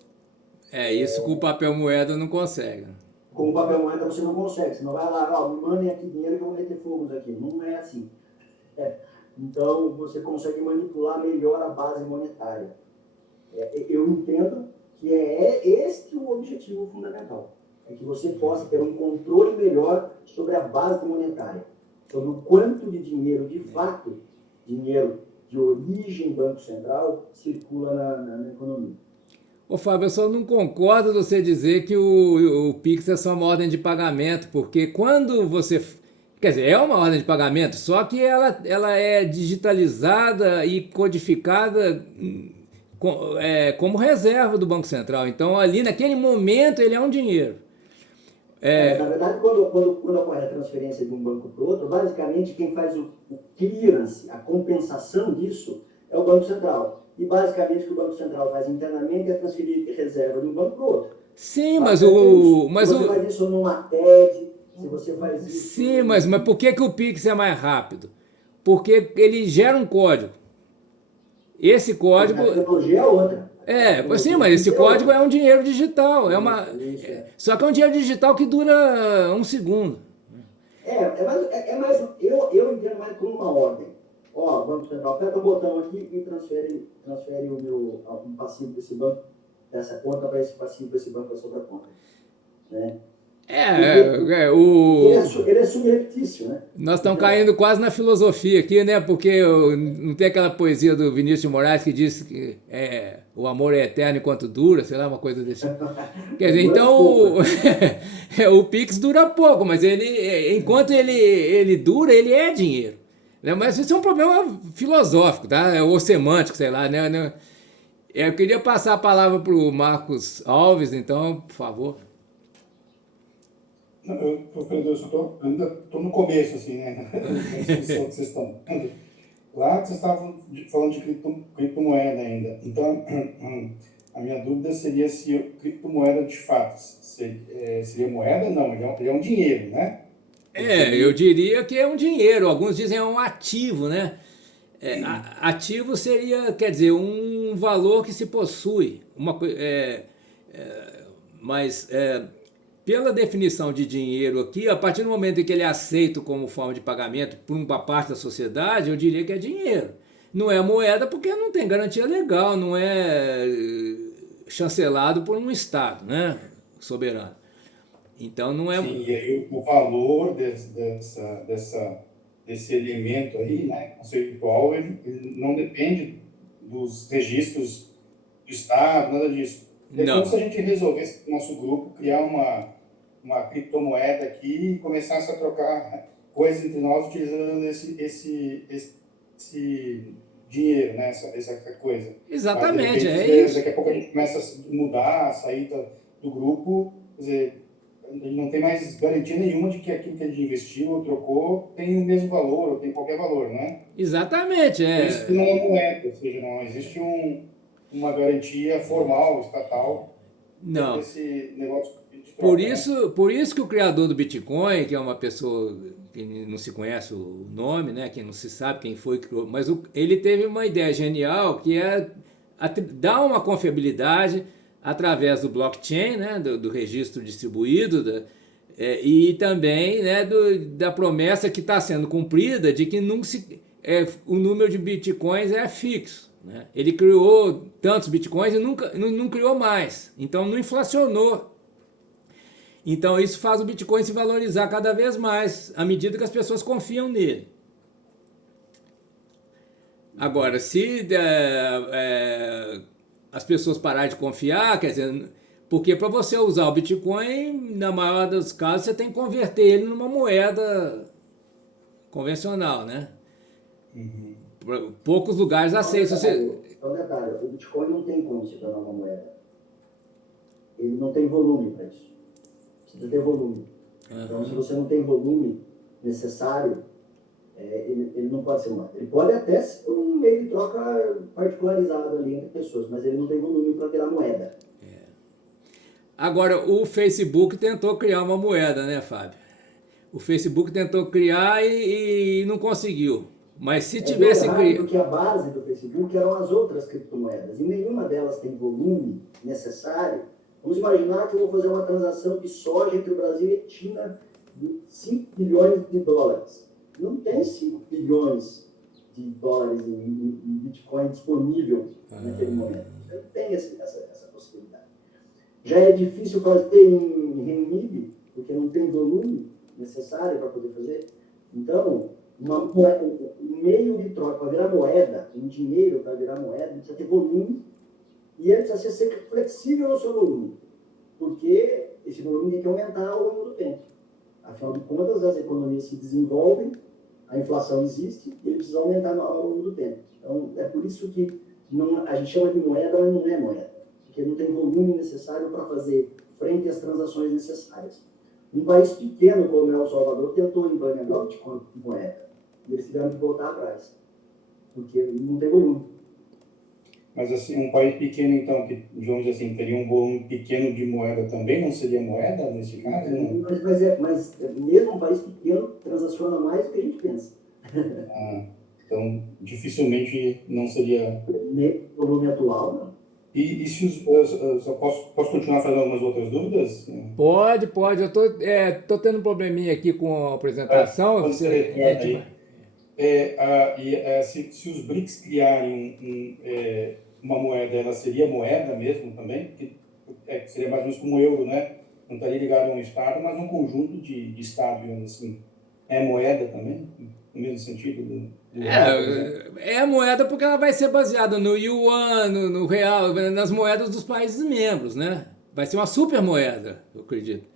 Isso com o papel moeda não consegue. Com o papel moeda você não consegue. Você não vai lá, me mandem aqui dinheiro que eu vou meter fogos aqui. Não é assim. Então, você consegue manipular melhor a base monetária. Eu entendo que este o objetivo fundamental. É que você possa ter um controle melhor sobre a base monetária. Sobre o quanto de dinheiro, de fato, dinheiro de origem Banco Central, circula na economia. Ô Fábio, eu só não concordo de você dizer que o Pix é só uma ordem de pagamento, porque quando você... Quer dizer, é uma ordem de pagamento, só que ela é digitalizada e codificada como reserva do Banco Central. Então, ali naquele momento, ele é um dinheiro. Na verdade, quando ocorre a transferência de um banco para o outro, basicamente quem faz o clearance, a compensação disso, é o Banco Central. E basicamente o que o Banco Central faz internamente é transferir reserva de um banco para o outro. Sim, Se você faz isso numa TED, se você faz isso... Sim, mas por que o Pix é mais rápido? Porque ele gera um código. Esse código... A tecnologia é outra. Sim, mas esse código é um dinheiro digital. Só que é um dinheiro digital que dura 1 segundo. Eu entendo mais como uma ordem. O Banco Central aperta o botão aqui e transfere o meu passivo desse banco, dessa conta para esse passivo, para esse banco, para essa outra conta. Né? Ele é subreptício, né? Nós estamos caindo quase na filosofia aqui, né? Porque não tem aquela poesia do Vinícius de Moraes que diz que o amor é eterno enquanto dura, sei lá, uma coisa desse tipo. Quer dizer, então o Pix dura pouco, mas enquanto ele dura, ele é dinheiro. Né? Mas isso é um problema filosófico, tá? Ou semântico, sei lá, né? Eu queria passar a palavra para o Marcos Alves, então, por favor. Eu ainda estou no começo, assim, né? Na discussão que vocês estão. Lá que vocês estavam falando de criptomoeda ainda. Então, a minha dúvida seria se criptomoeda de fato seria moeda? Não, ele é um dinheiro, né? Eu diria que é um dinheiro. Alguns dizem é um ativo, né? Ativo seria, quer dizer, um valor que se possui. Mas pela definição de dinheiro aqui, a partir do momento em que ele é aceito como forma de pagamento por uma parte da sociedade, eu diria que é dinheiro. Não é moeda porque não tem garantia legal, não é chancelado por um Estado, né? Soberano. Então não é... Sim, e aí o valor desse elemento aí, né, conceitual, ele não depende dos registros do Estado, nada disso. É como se a gente resolvesse, no nosso grupo, criar uma criptomoeda aqui e começasse a trocar coisas entre nós utilizando esse dinheiro, né? Essa coisa. Exatamente, Mas, de repente, é isso. daqui a pouco a gente começa a mudar, a sair do grupo, quer dizer, ele não tem mais garantia nenhuma de que aquilo que ele investiu ou trocou tem o mesmo valor ou tem qualquer valor, né? Exatamente, Por isso que não é moeda, ou seja, não existe uma garantia formal, estatal, não. desse negócio de troca, Por né? por isso que o criador do Bitcoin, que é uma pessoa que não se conhece o nome, né, que não se sabe quem foi que criou, mas ele teve uma ideia genial que é dar uma confiabilidade através do blockchain, né, do registro distribuído, e também, né, da promessa que está sendo cumprida de que o número de bitcoins é fixo. Né? Ele criou tantos bitcoins e não criou mais, então não inflacionou. Então isso faz o Bitcoin se valorizar cada vez mais, à medida que as pessoas confiam nele. Agora, se as pessoas pararem de confiar, quer dizer, porque para você usar o Bitcoin, na maior dos casos, você tem que converter ele numa moeda convencional, né? Poucos lugares aceitam. Então, detalhe, o Bitcoin não tem como se tornar uma moeda. Ele não tem volume para isso. Precisa ter volume. Então, se você não tem volume necessário, ele não pode ser moeda. Ele pode até ser um meio de troca particularizado ali entre pessoas, mas ele não tem volume para virar moeda. Agora, o Facebook tentou criar uma moeda, né, Fábio? O Facebook tentou criar e não conseguiu. Mas se tivesse criado... Porque a base do Facebook eram as outras criptomoedas, e nenhuma delas tem volume necessário. Vamos imaginar que eu vou fazer uma transação de soja entre o Brasil e a China de 5 bilhões de dólares. Não tem 5 bilhões de dólares em Bitcoin disponível naquele momento. Você não tem essa possibilidade. Já é difícil fazer em renminbi, porque não tem volume necessário para poder fazer. Então, um meio de troca para virar moeda, um dinheiro para virar moeda, precisa ter volume e ele precisa ser flexível no seu volume, porque esse volume tem que aumentar ao longo do tempo. Afinal de contas, as economias se desenvolvem, a inflação existe e ele precisa aumentar ao longo do tempo. Então, é por isso que a gente chama de moeda, mas não é moeda, porque não tem volume necessário para fazer frente às transações necessárias. Um país pequeno como é o Salvador tentou implementar o Bitcoin como moeda, e eles tiveram que voltar atrás, porque não tem volume. Mas assim, um país pequeno, então, que, vamos dizer assim, teria um volume pequeno de moeda também, não seria moeda nesse caso? Não? Mas mesmo um país pequeno transaciona mais do que a gente pensa. Então, dificilmente não seria... Nem volume atual, não. E se os, só posso continuar fazendo algumas outras dúvidas? Pode. Eu tô tendo um probleminha aqui com a apresentação. Se os BRICS criarem uma moeda, ela seria moeda mesmo também? Porque seria mais ou menos como o euro, né? Não estaria ligado a um Estado, mas um conjunto de Estados, digamos assim. É moeda também? No mesmo sentido? É moeda porque ela vai ser baseada no yuan, no real, nas moedas dos países membros, né? Vai ser uma super moeda, eu acredito.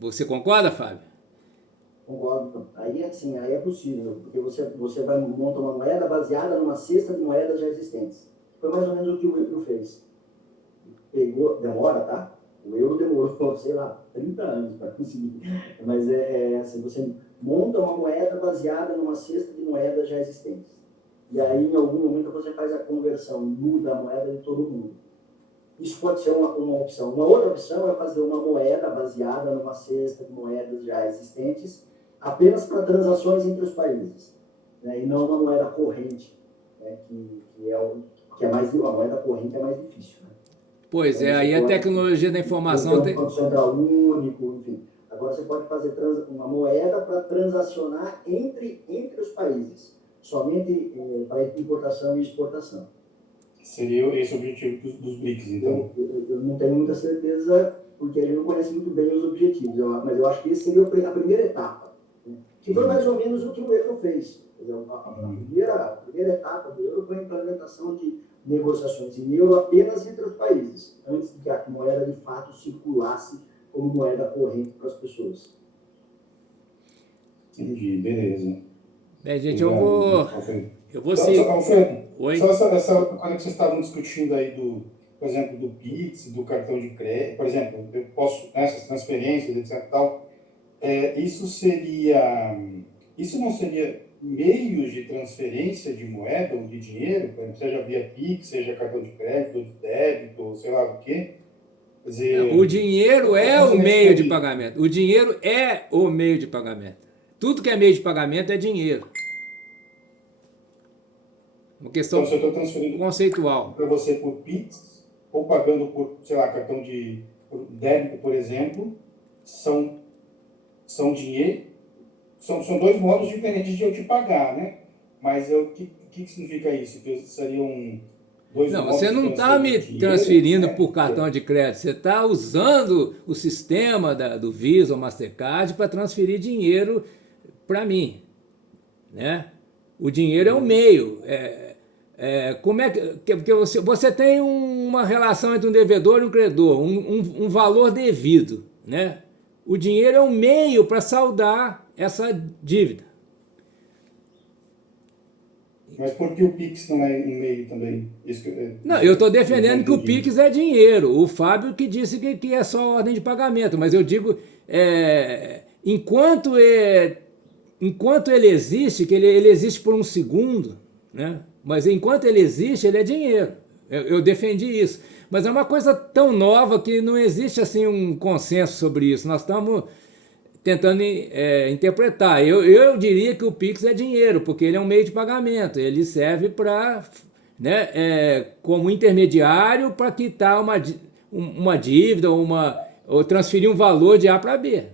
Você concorda, Fábio? Concordo. Aí é possível, porque você vai montar uma moeda baseada numa cesta de moedas já existentes. Foi mais ou menos o que o euro fez. Demora, tá? O euro demorou, sei lá, 30 anos para conseguir. Mas assim, você monta uma moeda baseada numa cesta de moedas já existentes. E aí, em algum momento, você faz a conversão, muda a moeda de todo mundo. Isso pode ser uma opção. Uma outra opção é fazer uma moeda baseada numa cesta de moedas já existentes, apenas para transações entre os países, né? E não uma moeda corrente, né? que é mais, a moeda corrente é mais difícil. Né? Pois então, aí a tecnologia da informação tem um banco central único, enfim. Agora você pode fazer uma moeda para transacionar entre os países, somente para importação e exportação. Seria esse o objetivo dos BRICS, então? Eu não tenho muita certeza, porque a gente não conhece muito bem os objetivos, mas eu acho que esse seria a primeira etapa, né? Que foi mais ou menos o que o euro fez. A primeira etapa do euro foi a implementação de negociações em euro apenas entre os países, antes de que a moeda de fato circulasse como moeda corrente para as pessoas. Entendi, beleza. Bem, gente, Obrigado, Alfredo. eu vou Só, seguir. Alfredo, Oi? só essa coisa que vocês estavam discutindo aí por exemplo, do Pix, do cartão de crédito, por exemplo, eu posso, essas transferências, etc. Tal, isso não seria meios de transferência de moeda ou de dinheiro, por exemplo, seja via Pix, seja cartão de crédito, ou de débito, ou sei lá o quê? Quer dizer, O dinheiro é como o você meio de responde? pagamento. O dinheiro é o meio de pagamento. Tudo que é meio de pagamento é dinheiro. Uma questão Então, se eu estou transferindo conceitual. para você por Pix, ou pagando por, sei lá, cartão de por débito, por exemplo, são dinheiro, são dois modos diferentes de eu te pagar, né? Mas o que significa isso? Que seriam dois Não, modos você de não está me transferir dinheiro, transferindo né? por cartão de crédito, você está usando o sistema do Visa ou Mastercard para transferir dinheiro para mim, né? O dinheiro é um meio. Como é que porque você tem uma relação entre um devedor e um credor, um valor devido, né? O dinheiro é um meio para saldar essa dívida. Mas por que o Pix não é um meio também? Não, eu estou defendendo eu que o entendi. Pix é dinheiro. O Fábio que disse que é só ordem de pagamento, mas eu digo, enquanto ele existe, que ele existe por um segundo, né? Mas enquanto ele existe, ele é dinheiro. Eu defendi isso. Mas é uma coisa tão nova que não existe assim um consenso sobre isso. Nós estamos tentando interpretar. Eu diria que o Pix é dinheiro, porque ele é um meio de pagamento. Ele serve para, né, como intermediário para quitar uma dívida ou transferir um valor de A para B.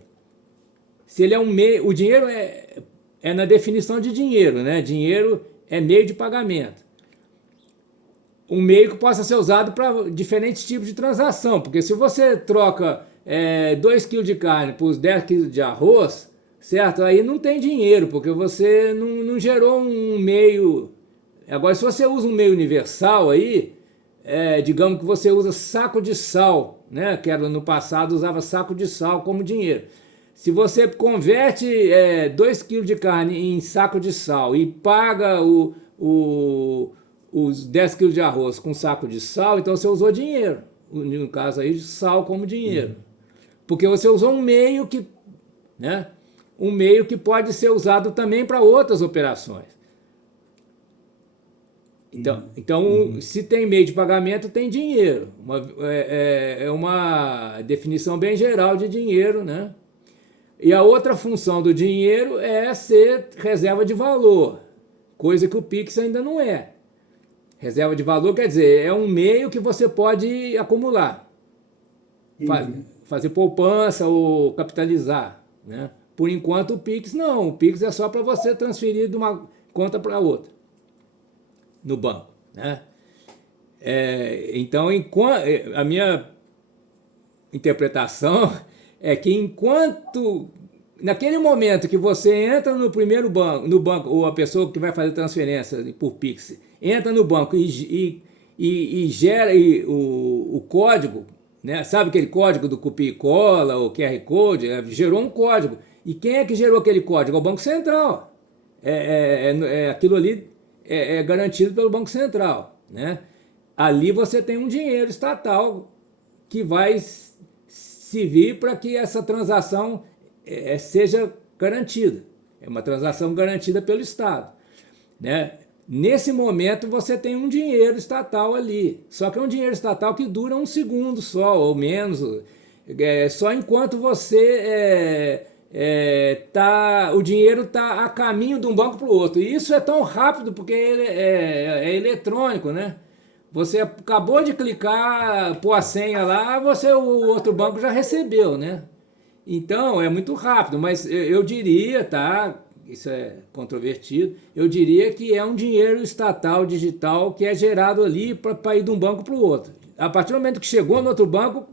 Se ele é um meio, o dinheiro é na definição de dinheiro, né? Dinheiro é meio de pagamento. Um meio que possa ser usado para diferentes tipos de transação, porque se você troca 2 kg de carne por 10 kg de arroz, certo? Aí não tem dinheiro, porque você não gerou um meio. Agora, se você usa um meio universal aí, digamos que você usa saco de sal, né? Que era, no passado usava saco de sal como dinheiro. Se você converte 2 kg de carne em saco de sal e paga os 10 kg de arroz com saco de sal, então você usou dinheiro. No caso aí, sal como dinheiro. Porque você usou um meio que, né? Um meio que pode ser usado também para outras operações. Então, se tem meio de pagamento, tem dinheiro. É uma definição bem geral de dinheiro, né? E a outra função do dinheiro é ser reserva de valor, coisa que o Pix ainda não é. Reserva de valor quer dizer, é um meio que você pode acumular, fazer poupança ou capitalizar, né? Por enquanto o Pix não, o Pix é só para você transferir de uma conta para outra, no banco, né? Então, a minha interpretação é que naquele momento que você entra no primeiro banco, no banco, ou a pessoa que vai fazer transferência por Pix, entra no banco e gera o código, né? Sabe aquele código do copia e cola, o QR Code, gerou um código. E quem é que gerou aquele código? É o Banco Central. Aquilo ali é garantido pelo Banco Central, né? Ali você tem um dinheiro estatal que vai servir para que essa transação seja garantida. É uma transação garantida pelo Estado, né? Nesse momento você tem um dinheiro estatal ali, só que é um dinheiro estatal que dura um segundo só, ou menos, só enquanto você o dinheiro está a caminho de um banco para o outro. E isso é tão rápido porque ele é eletrônico, né? Você acabou de clicar, pôr a senha lá, o outro banco já recebeu, né? Então, é muito rápido, mas eu diria, tá? Isso é controvertido, eu diria que é um dinheiro estatal, digital, que é gerado ali para ir de um banco para o outro. A partir do momento que chegou no outro banco,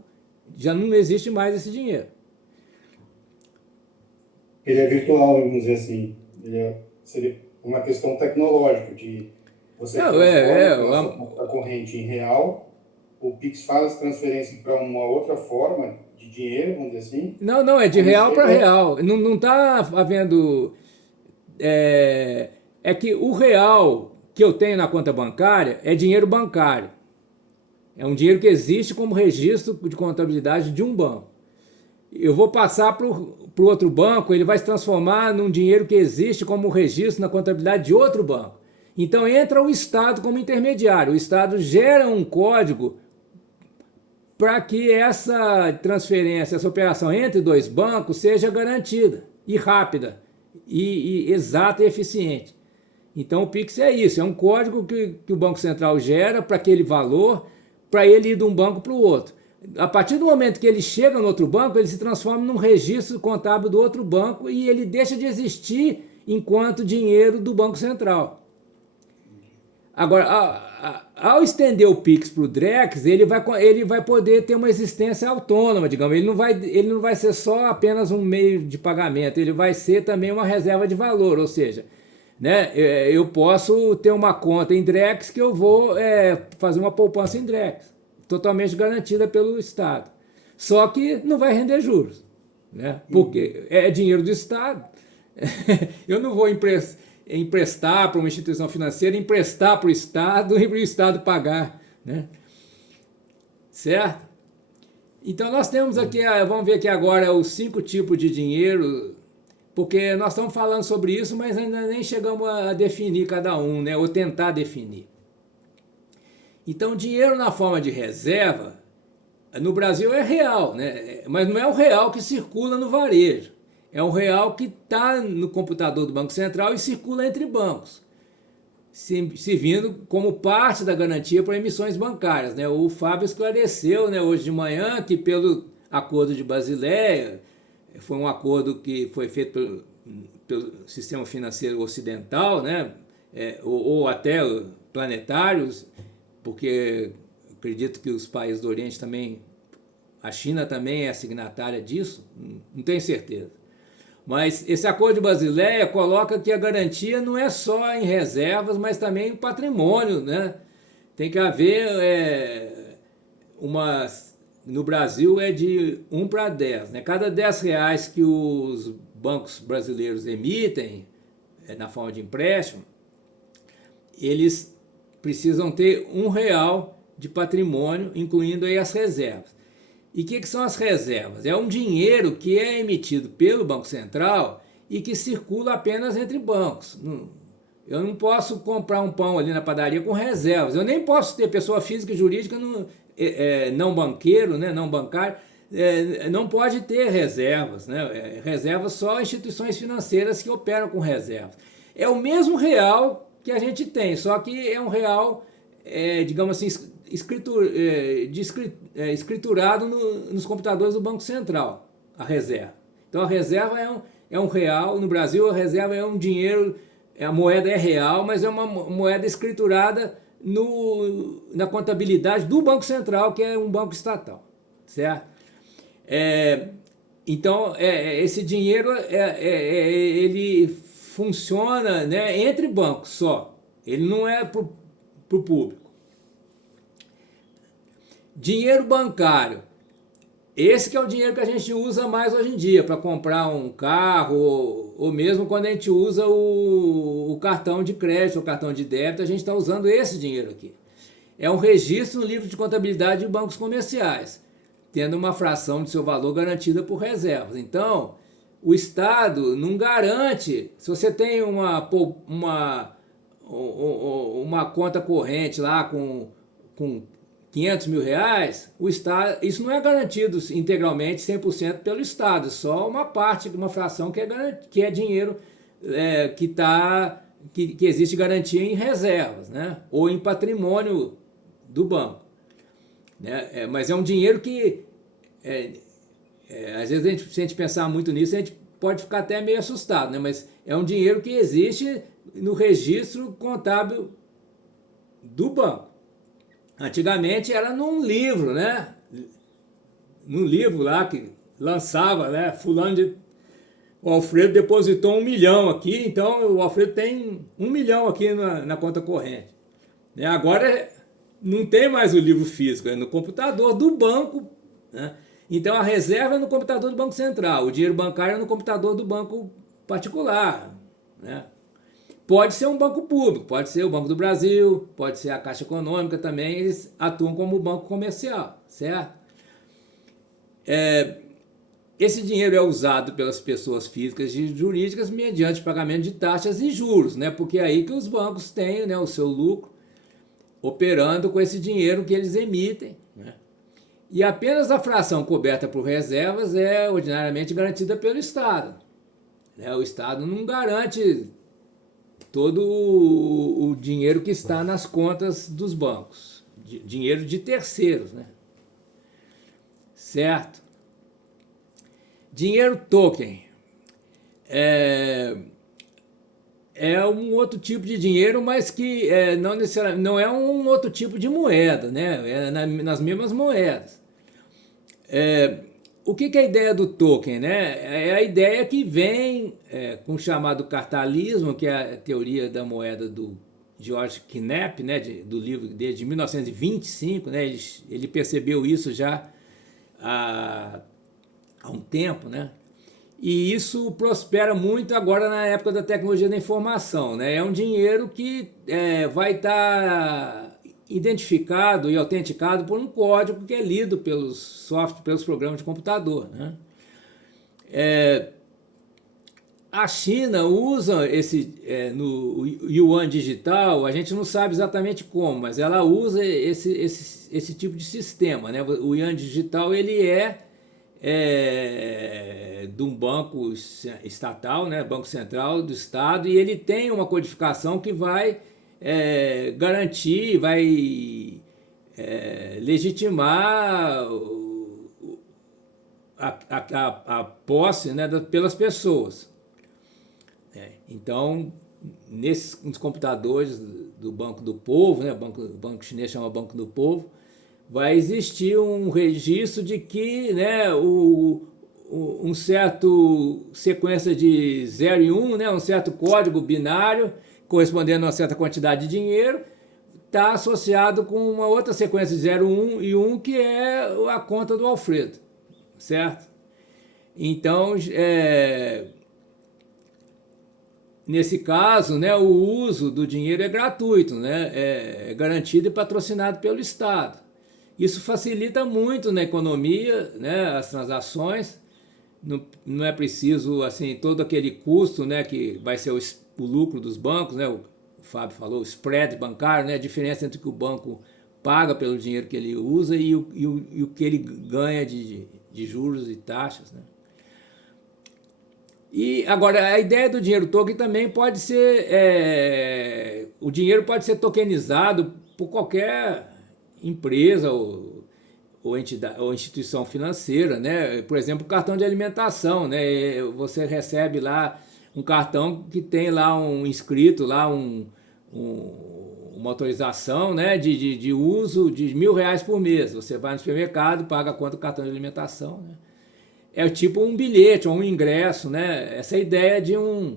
já não existe mais esse dinheiro. Ele é virtual, vamos dizer assim. Seria uma questão tecnológica, de você transforma a sua conta corrente em real, o Pix faz transferência para uma outra forma de dinheiro, vamos dizer assim. Não, não, é de real para real. Não está havendo. É que o real que eu tenho na conta bancária é dinheiro bancário. É um dinheiro que existe como registro de contabilidade de um banco. Eu vou passar para o outro banco, ele vai se transformar num dinheiro que existe como registro na contabilidade de outro banco. Então entra o Estado como intermediário. O Estado gera um código para que essa transferência, essa operação entre dois bancos seja garantida e rápida, e exata e eficiente. Então o Pix é isso, é um código que o Banco Central gera para aquele valor, para ele ir de um banco para o outro. A partir do momento que ele chega no outro banco, ele se transforma num registro contábil do outro banco e ele deixa de existir enquanto dinheiro do Banco Central. Agora, ao estender o Pix para o Drex, ele vai poder ter uma existência autônoma, digamos. Ele não vai ser só apenas um meio de pagamento, ele vai ser também uma reserva de valor, ou seja, né, eu posso ter uma conta em Drex que eu vou fazer uma poupança em Drex, totalmente garantida pelo Estado. Só que não vai render juros, né, porque é dinheiro do Estado. Eu não vou emprestar para uma instituição financeira, emprestar para o Estado e para o Estado pagar, né? Certo? Então nós temos aqui, vamos ver aqui agora os 5 tipos de dinheiro, porque nós estamos falando sobre isso, mas ainda nem chegamos a definir cada um, né? Ou tentar definir. Então dinheiro na forma de reserva, no Brasil é real, né? Mas não é o real que circula no varejo. É um real que está no computador do Banco Central e circula entre bancos, servindo como parte da garantia para emissões bancárias, né? O Fábio esclareceu, né, hoje de manhã que pelo Acordo de Basileia, foi um acordo que foi feito pelo sistema financeiro ocidental, né, ou até planetários, porque acredito que os países do Oriente também, a China também é signatária disso, não tenho certeza. Mas esse Acordo de Basileia coloca que a garantia não é só em reservas, mas também em patrimônio, né? Tem que haver no Brasil é de 1 para 10, né? Cada R$10 que os bancos brasileiros emitem, na forma de empréstimo, eles precisam ter R$1 de patrimônio, incluindo aí as reservas. E o que são as reservas? É um dinheiro que é emitido pelo Banco Central e que circula apenas entre bancos. Eu não posso comprar um pão ali na padaria com reservas. Eu nem posso ter pessoa física e jurídica não banqueiro, né, não bancário, não pode ter reservas, né? Reservas só instituições financeiras que operam com reservas. É o mesmo real que a gente tem, só que é um real, digamos assim, escriturado nos computadores do Banco Central, a reserva. Então a reserva é um real, no Brasil a reserva é um dinheiro, a moeda é real, mas é uma moeda escriturada na contabilidade do Banco Central, que é um banco estatal, certo? Então esse dinheiro ele funciona, né, entre bancos só, ele não é para o público. Dinheiro bancário, esse que é o dinheiro que a gente usa mais hoje em dia para comprar um carro, ou mesmo quando a gente usa o cartão de crédito, o cartão de débito, a gente está usando esse dinheiro aqui. É um registro no livro de contabilidade de bancos comerciais, tendo uma fração de seu valor garantida por reservas. Então, o Estado não garante, se você tem uma conta corrente lá com R$500 mil, o Estado, isso não é garantido integralmente 100% pelo Estado, só uma parte, uma fração que é dinheiro que existe garantia em reservas, né? Ou em patrimônio do banco, né? Mas é um dinheiro que, às vezes, se a gente pensar muito nisso, a gente pode ficar até meio assustado, né? Mas é um dinheiro que existe no registro contábil do banco. Antigamente era num livro, né? Num livro lá que lançava, né? O Alfredo depositou 1 milhão aqui, então o Alfredo tem 1 milhão aqui na conta corrente. Agora não tem mais o livro físico, é no computador do banco, né? Então a reserva é no computador do Banco Central, o dinheiro bancário é no computador do banco particular, né? Pode ser um banco público, pode ser o Banco do Brasil, pode ser a Caixa Econômica também, eles atuam como banco comercial, certo? Esse dinheiro é usado pelas pessoas físicas e jurídicas mediante pagamento de taxas e juros, né? Porque é aí que os bancos têm, né, o seu lucro operando com esse dinheiro que eles emitem, né? E apenas a fração coberta por reservas é ordinariamente garantida pelo Estado, né? O Estado não garante todo o dinheiro que está nas contas dos bancos, dinheiro de terceiros, né? Certo? Dinheiro token é um outro tipo de dinheiro, mas que não necessariamente não é um outro tipo de moeda, né? É nas mesmas moedas. O que é a ideia do token, né? É a ideia que vem com o chamado cartalismo, que é a teoria da moeda do George Knapp, né? Do livro dele de 1925, né? Ele percebeu isso já há um tempo, né? E isso prospera muito agora na época da tecnologia da informação, né? É um dinheiro que vai estar identificado e autenticado por um código que é lido pelos softwares, pelos programas de computador, né? A China usa no yuan digital, a gente não sabe exatamente como, mas ela usa esse tipo de sistema, né? O yuan digital ele de um banco estatal, né? Banco Central do Estado, e ele tem uma codificação que vai garantir, vai legitimar a posse, né, pelas pessoas. Então, nos computadores do Banco do Povo, né, o banco chinês chama Banco do Povo, vai existir um registro de que, né, um certo sequência de 0 e 1, né, um certo código binário correspondendo a uma certa quantidade de dinheiro, está associado com uma outra sequência de 0, 1 e 1, que é a conta do Alfredo, certo? Então, nesse caso, né, o uso do dinheiro é gratuito, né, é garantido e patrocinado pelo Estado. Isso facilita muito na economia, né, as transações. Não é preciso assim todo aquele custo, né, que vai ser o lucro dos bancos, né, o Fábio falou, o spread bancário, né, a diferença entre o que o banco paga pelo dinheiro que ele usa e o que ele ganha de juros e taxas, né. E agora a ideia do dinheiro token também pode ser, o dinheiro pode ser tokenizado por qualquer empresa ou entidade, ou instituição financeira, né? Por exemplo, o cartão de alimentação, né? Você recebe lá um cartão que tem lá inscrito lá uma autorização, né, de uso de R$1.000 por mês. Você vai no supermercado, paga a conta do cartão de alimentação, né? É tipo um bilhete ou um ingresso, né? Essa ideia de um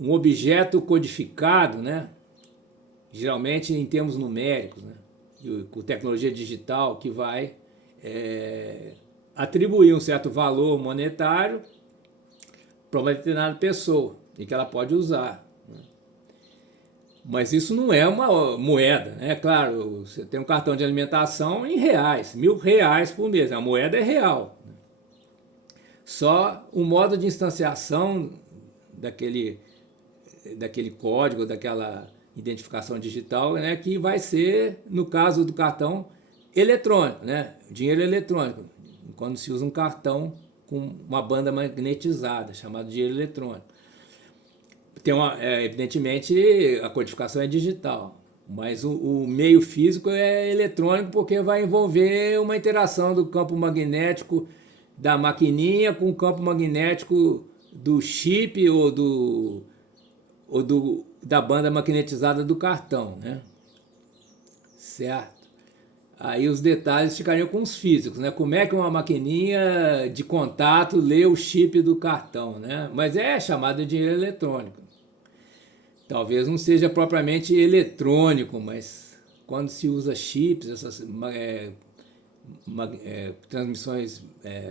objeto codificado, né? Geralmente em termos numéricos, né? E com tecnologia digital que vai atribuir um certo valor monetário para uma determinada pessoa e que ela pode usar, né? Mas isso não é uma moeda, né? Claro, você tem um cartão de alimentação em reais, R$1.000 por mês, a moeda é real, né? Só o modo de instanciação daquele código, daquela identificação digital, né, que vai ser, no caso do cartão, eletrônico, né, dinheiro eletrônico, quando se usa um cartão com uma banda magnetizada, chamado dinheiro eletrônico. Evidentemente, a codificação é digital, mas o meio físico é eletrônico porque vai envolver uma interação do campo magnético da maquininha com o campo magnético do chip da banda magnetizada do cartão, né? Certo? Aí os detalhes ficariam com os físicos, né? Como é que uma maquininha de contato lê o chip do cartão, né? Mas é chamado de dinheiro eletrônico. talvez não seja propriamente eletrônico, mas quando se usa chips, essas transmissões,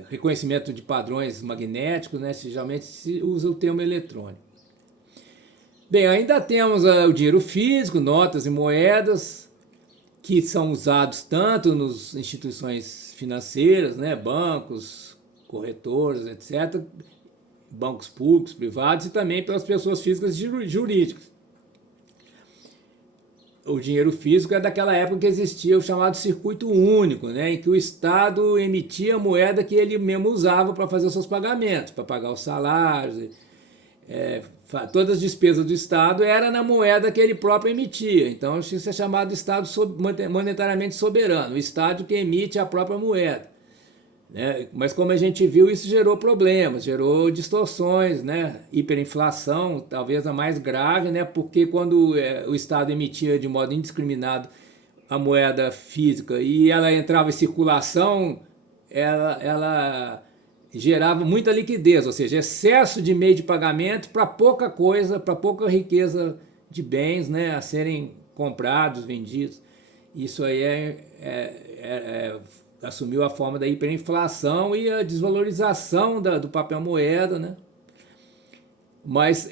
reconhecimento de padrões magnéticos, né, geralmente se usa o termo eletrônico. Bem, ainda temos o dinheiro físico, notas e moedas, que são usados tanto nas instituições financeiras, né, bancos, corretores, etc., bancos públicos, privados, e também pelas pessoas físicas e jurídicas. O dinheiro físico é daquela época que existia o chamado circuito único, né, em que o Estado emitia a moeda que ele mesmo usava para fazer os seus pagamentos, para pagar os salários, todas as despesas do Estado eram na moeda que ele próprio emitia. Então isso é chamado de Estado monetariamente soberano, o Estado que emite a própria moeda. Né? Mas como a gente viu, isso gerou problemas, gerou distorções, né? Hiperinflação, talvez a mais grave, né? Porque quando o Estado emitia de modo indiscriminado a moeda física e ela entrava em circulação, ela gerava muita liquidez, ou seja, excesso de meio de pagamento para pouca coisa, para pouca riqueza de bens, né? A serem comprados, vendidos. Isso aí assumiu a forma da hiperinflação e a desvalorização do papel moeda, né? Mas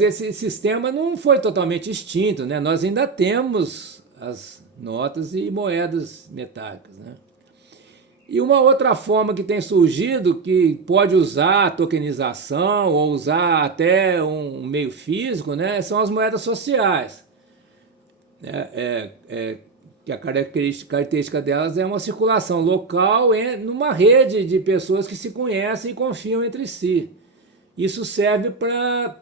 esse sistema não foi totalmente extinto, né? Nós ainda temos as notas e moedas metálicas, né? E uma outra forma que tem surgido, que pode usar a tokenização ou usar até um meio físico, né? São as moedas sociais. Que a característica delas é uma circulação local numa rede de pessoas que se conhecem e confiam entre si. Isso serve para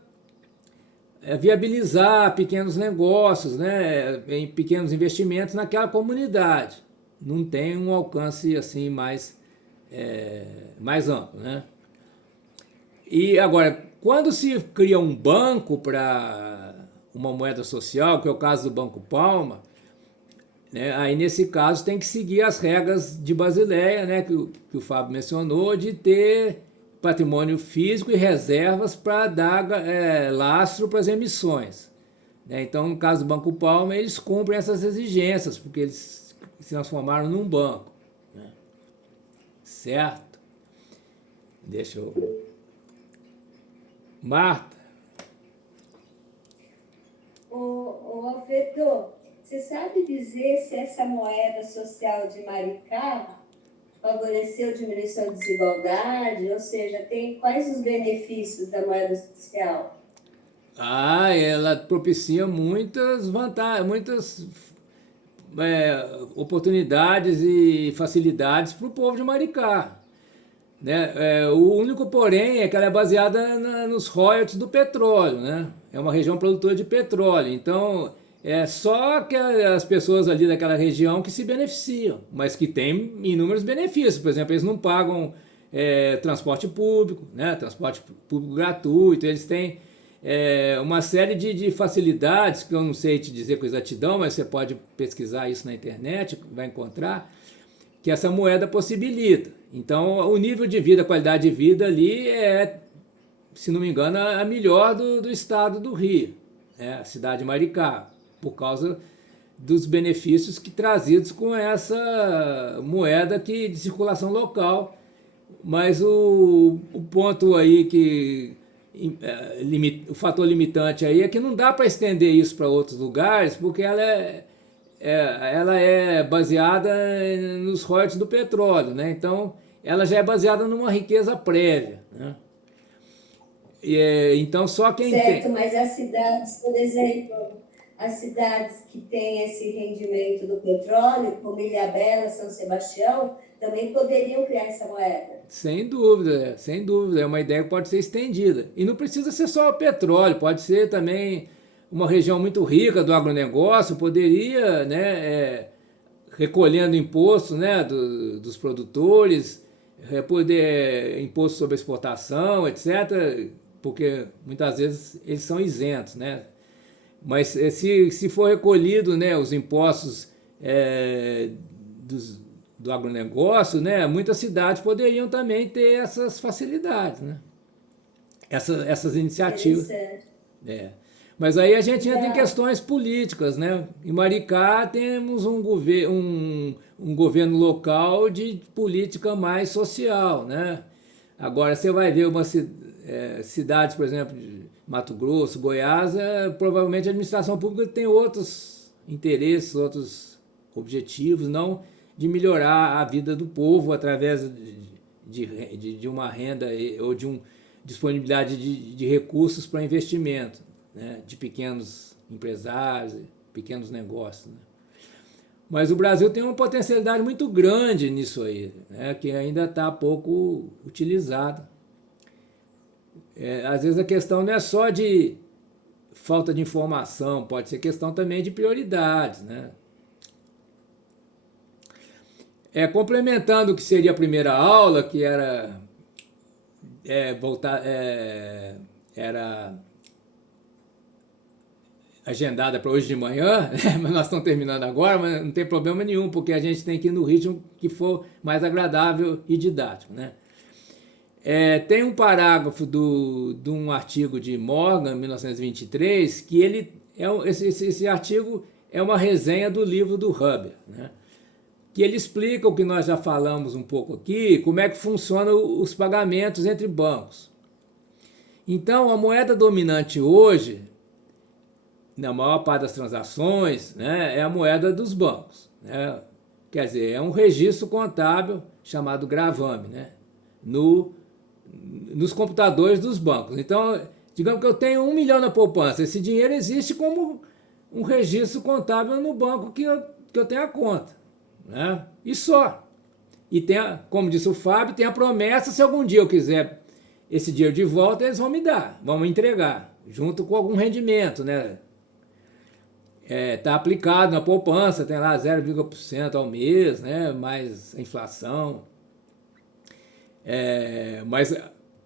viabilizar pequenos negócios, né, em pequenos investimentos naquela comunidade. Não tem um alcance assim mais amplo, né? E agora, quando se cria um banco para uma moeda social, que é o caso do Banco Palma, né, aí nesse caso tem que seguir as regras de Basileia, né, que o Fábio mencionou, de ter patrimônio físico e reservas para dar lastro para as emissões. Né? Então, no caso do Banco Palma, eles cumprem essas exigências, porque eles se transformaram num banco. Né? Certo? Deixa eu... Marta? Ô Alfredo, você sabe dizer se essa moeda social de Maricá favoreceu a diminuição da desigualdade? Ou seja, quais os benefícios da moeda social? Ela propicia muitas vantagens, muitas oportunidades e facilidades para o povo de Maricá. Né? O único porém é que ela é baseada nos royalties do petróleo. Né? É uma região produtora de petróleo, então é só que as pessoas ali daquela região que se beneficiam, mas que tem inúmeros benefícios. Por exemplo, eles não pagam transporte público, né? Transporte público gratuito, eles têm uma série de facilidades que eu não sei te dizer com exatidão, mas você pode pesquisar isso na internet, vai encontrar, que essa moeda possibilita. Então, o nível de vida, a qualidade de vida ali se não me engano, a melhor do estado do Rio, a cidade de Maricá, por causa dos benefícios trazidos com essa moeda de circulação local. Mas o ponto aí o fator limitante aí é que não dá para estender isso para outros lugares, porque ela é baseada nos royalties do petróleo, né? Então ela já é baseada numa riqueza prévia, né? Então só quem certo, tem... mas as cidades, por exemplo, as cidades que têm esse rendimento do petróleo, como Ilhabela, São Sebastião, também poderiam criar essa moeda. Sem dúvida, sem dúvida. É uma ideia que pode ser estendida. E não precisa ser só o petróleo, pode ser também uma região muito rica do agronegócio, poderia, né, recolhendo impostos, né, dos produtores, poder imposto sobre exportação, etc., porque muitas vezes eles são isentos, né? Mas se for recolhido, né, os impostos do agronegócio, né, muitas cidades poderiam também ter essas facilidades, né? Essas iniciativas. É. Mas aí a gente entra em questões políticas, né? Em Maricá temos um governo local de política mais social, né? Agora você vai ver cidades, por exemplo, de Mato Grosso, Goiás, provavelmente a administração pública tem outros interesses, outros objetivos, não de melhorar a vida do povo através de uma renda ou de uma disponibilidade de recursos para investimento, né, de pequenos empresários, pequenos negócios. Né? Mas o Brasil tem uma potencialidade muito grande nisso aí, né, que ainda está pouco utilizado. Às vezes a questão não é só de falta de informação, pode ser questão também de prioridades. Né? Complementando o que seria a primeira aula, que era agendada para hoje de manhã, né? Mas nós estamos terminando agora, mas não tem problema nenhum, porque a gente tem que ir no ritmo que for mais agradável e didático. Né? Tem um parágrafo de um artigo de Morgan, 1923, que esse artigo é uma resenha do livro do Huber, né? Que ele explica o que nós já falamos um pouco aqui, como é que funcionam os pagamentos entre bancos. Então, a moeda dominante hoje, na maior parte das transações, né, é a moeda dos bancos. Né? Quer dizer, é um registro contábil chamado gravame, né, nos computadores dos bancos. Então, digamos que eu tenho 1 milhão na poupança, esse dinheiro existe como um registro contábil no banco que eu tenho a conta. Né? E só. E tem, como disse o Fábio, tem a promessa, se algum dia eu quiser esse dinheiro de volta, eles vão me dar, vão me entregar, junto com algum rendimento, né? Tá aplicado na poupança, tem lá 0,% ao mês, né? Mais a inflação. Mas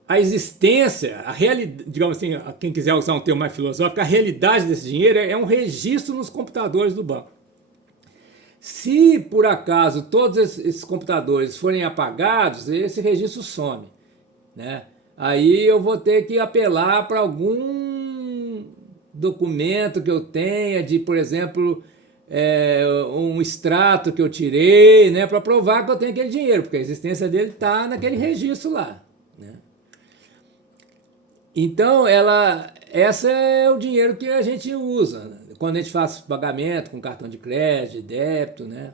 a existência, a realidade, digamos assim, quem quiser usar um termo mais filosófico, a realidade desse dinheiro é um registro nos computadores do banco. Se, por acaso, todos esses computadores forem apagados, esse registro some. Né? Aí eu vou ter que apelar para algum documento que eu tenha, por exemplo, um extrato que eu tirei, né, para provar que eu tenho aquele dinheiro, porque a existência dele está naquele registro lá. Né? Então, essa é o dinheiro que a gente usa, né? Quando a gente faz pagamento com cartão de crédito, de débito, né?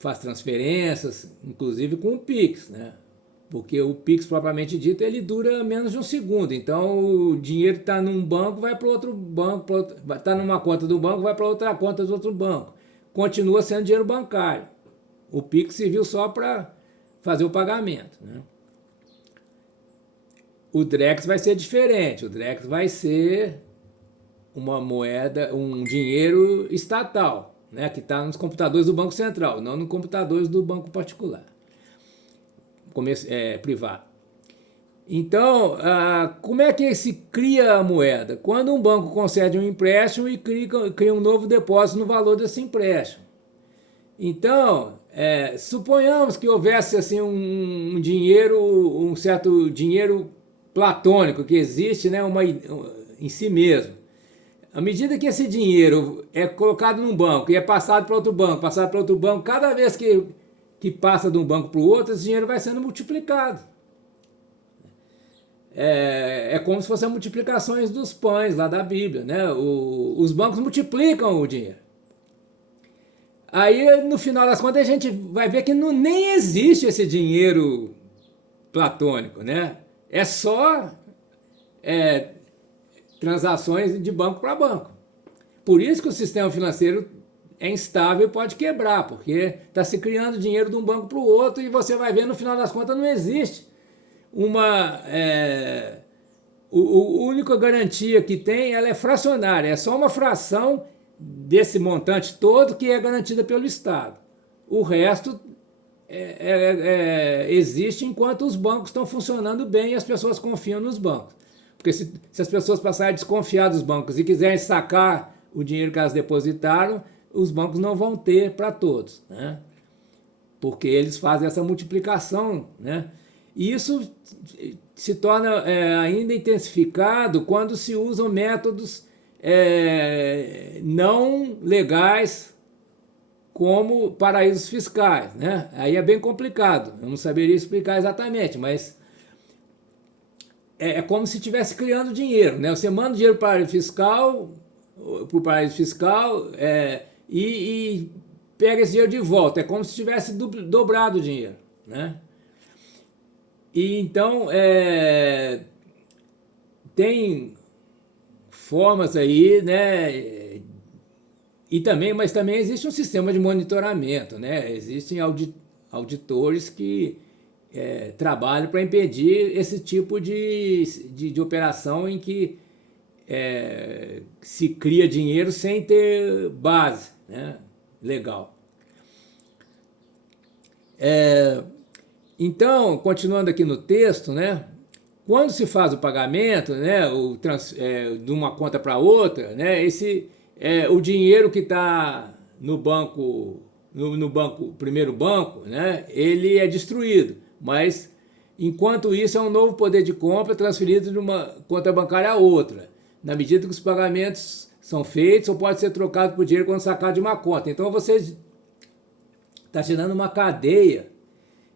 Faz transferências, inclusive com o Pix, né? Porque o Pix, propriamente dito, ele dura menos de um segundo. Então, o dinheiro está num banco, vai para outro banco, está numa conta do banco, vai para outra conta do outro banco. Continua sendo dinheiro bancário. O Pix serviu só para fazer o pagamento, né? O Drex vai ser diferente. O Drex vai ser uma moeda, um dinheiro estatal, né, que está nos computadores do Banco Central, não nos computadores do banco particular, privado. Então, como é que se cria a moeda? Quando um banco concede um empréstimo e cria um novo depósito no valor desse empréstimo. Então, suponhamos que houvesse assim, um certo dinheiro platônico que existe, né, em si mesmo. À medida que esse dinheiro é colocado num banco e é passado para outro banco, cada vez que passa de um banco para o outro, esse dinheiro vai sendo multiplicado. É como se fossem as multiplicações dos pães lá da Bíblia, né? Os bancos multiplicam o dinheiro. Aí, no final das contas, a gente vai ver que nem existe esse dinheiro platônico, né? É só transações de banco para banco. Por isso que o sistema financeiro é instável e pode quebrar, porque está se criando dinheiro de um banco para o outro e você vai ver, no final das contas, não existe a única garantia que tem, ela é fracionária, é só uma fração desse montante todo que é garantida pelo Estado. O resto existe enquanto os bancos estão funcionando bem e as pessoas confiam nos bancos. Porque se as pessoas passarem a desconfiar dos bancos e quiserem sacar o dinheiro que elas depositaram, os bancos não vão ter para todos, né? Porque eles fazem essa multiplicação, né? E isso se torna ainda intensificado quando se usam métodos não legais como paraísos fiscais, né? Aí é bem complicado, eu não saberia explicar exatamente, mas é como se estivesse criando dinheiro, né? Você manda dinheiro para o paraíso fiscal e pega esse dinheiro de volta, é como se tivesse dobrado o dinheiro, né? E então tem formas aí, né? Mas também existe um sistema de monitoramento, né? Existem auditores que trabalham para impedir esse tipo de operação em que se cria dinheiro sem ter base, né, legal. Então, continuando aqui no texto, né? Quando se faz o pagamento, né, de uma conta para outra, né, o dinheiro que está no banco, primeiro banco, né, ele é destruído, mas enquanto isso é um novo poder de compra transferido de uma conta bancária a outra, na medida que os pagamentos são feitos ou pode ser trocado por dinheiro quando sacado de uma conta. Então você está gerando uma cadeia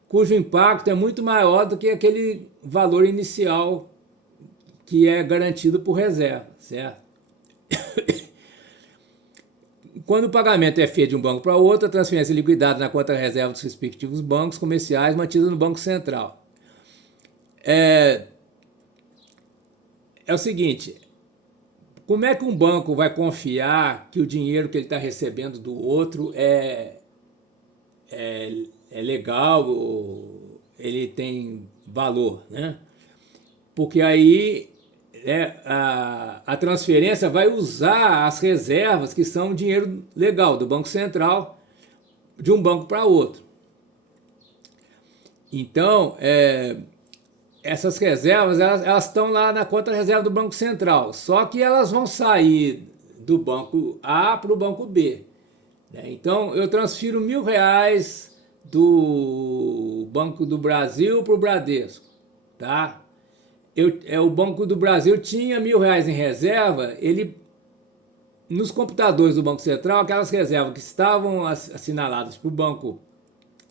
cujo impacto é muito maior do que aquele valor inicial que é garantido por reserva, certo? Quando o pagamento é feito de um banco para outro, a transferência é liquidada na conta reserva dos respectivos bancos comerciais mantida no Banco Central. É o seguinte, como é que um banco vai confiar que o dinheiro que ele está recebendo do outro é legal, ou ele tem valor, né? Porque aí a transferência vai usar as reservas que são dinheiro legal do Banco Central de um banco para outro. Então, essas reservas elas estão lá na conta reserva do Banco Central, só que elas vão sair do banco A para o banco B, né? Então, eu transfiro R$1.000 do Banco do Brasil para o Bradesco, tá? O Banco do Brasil tinha R$1.000 em reserva, nos computadores do Banco Central, aquelas reservas que estavam assinaladas para o Banco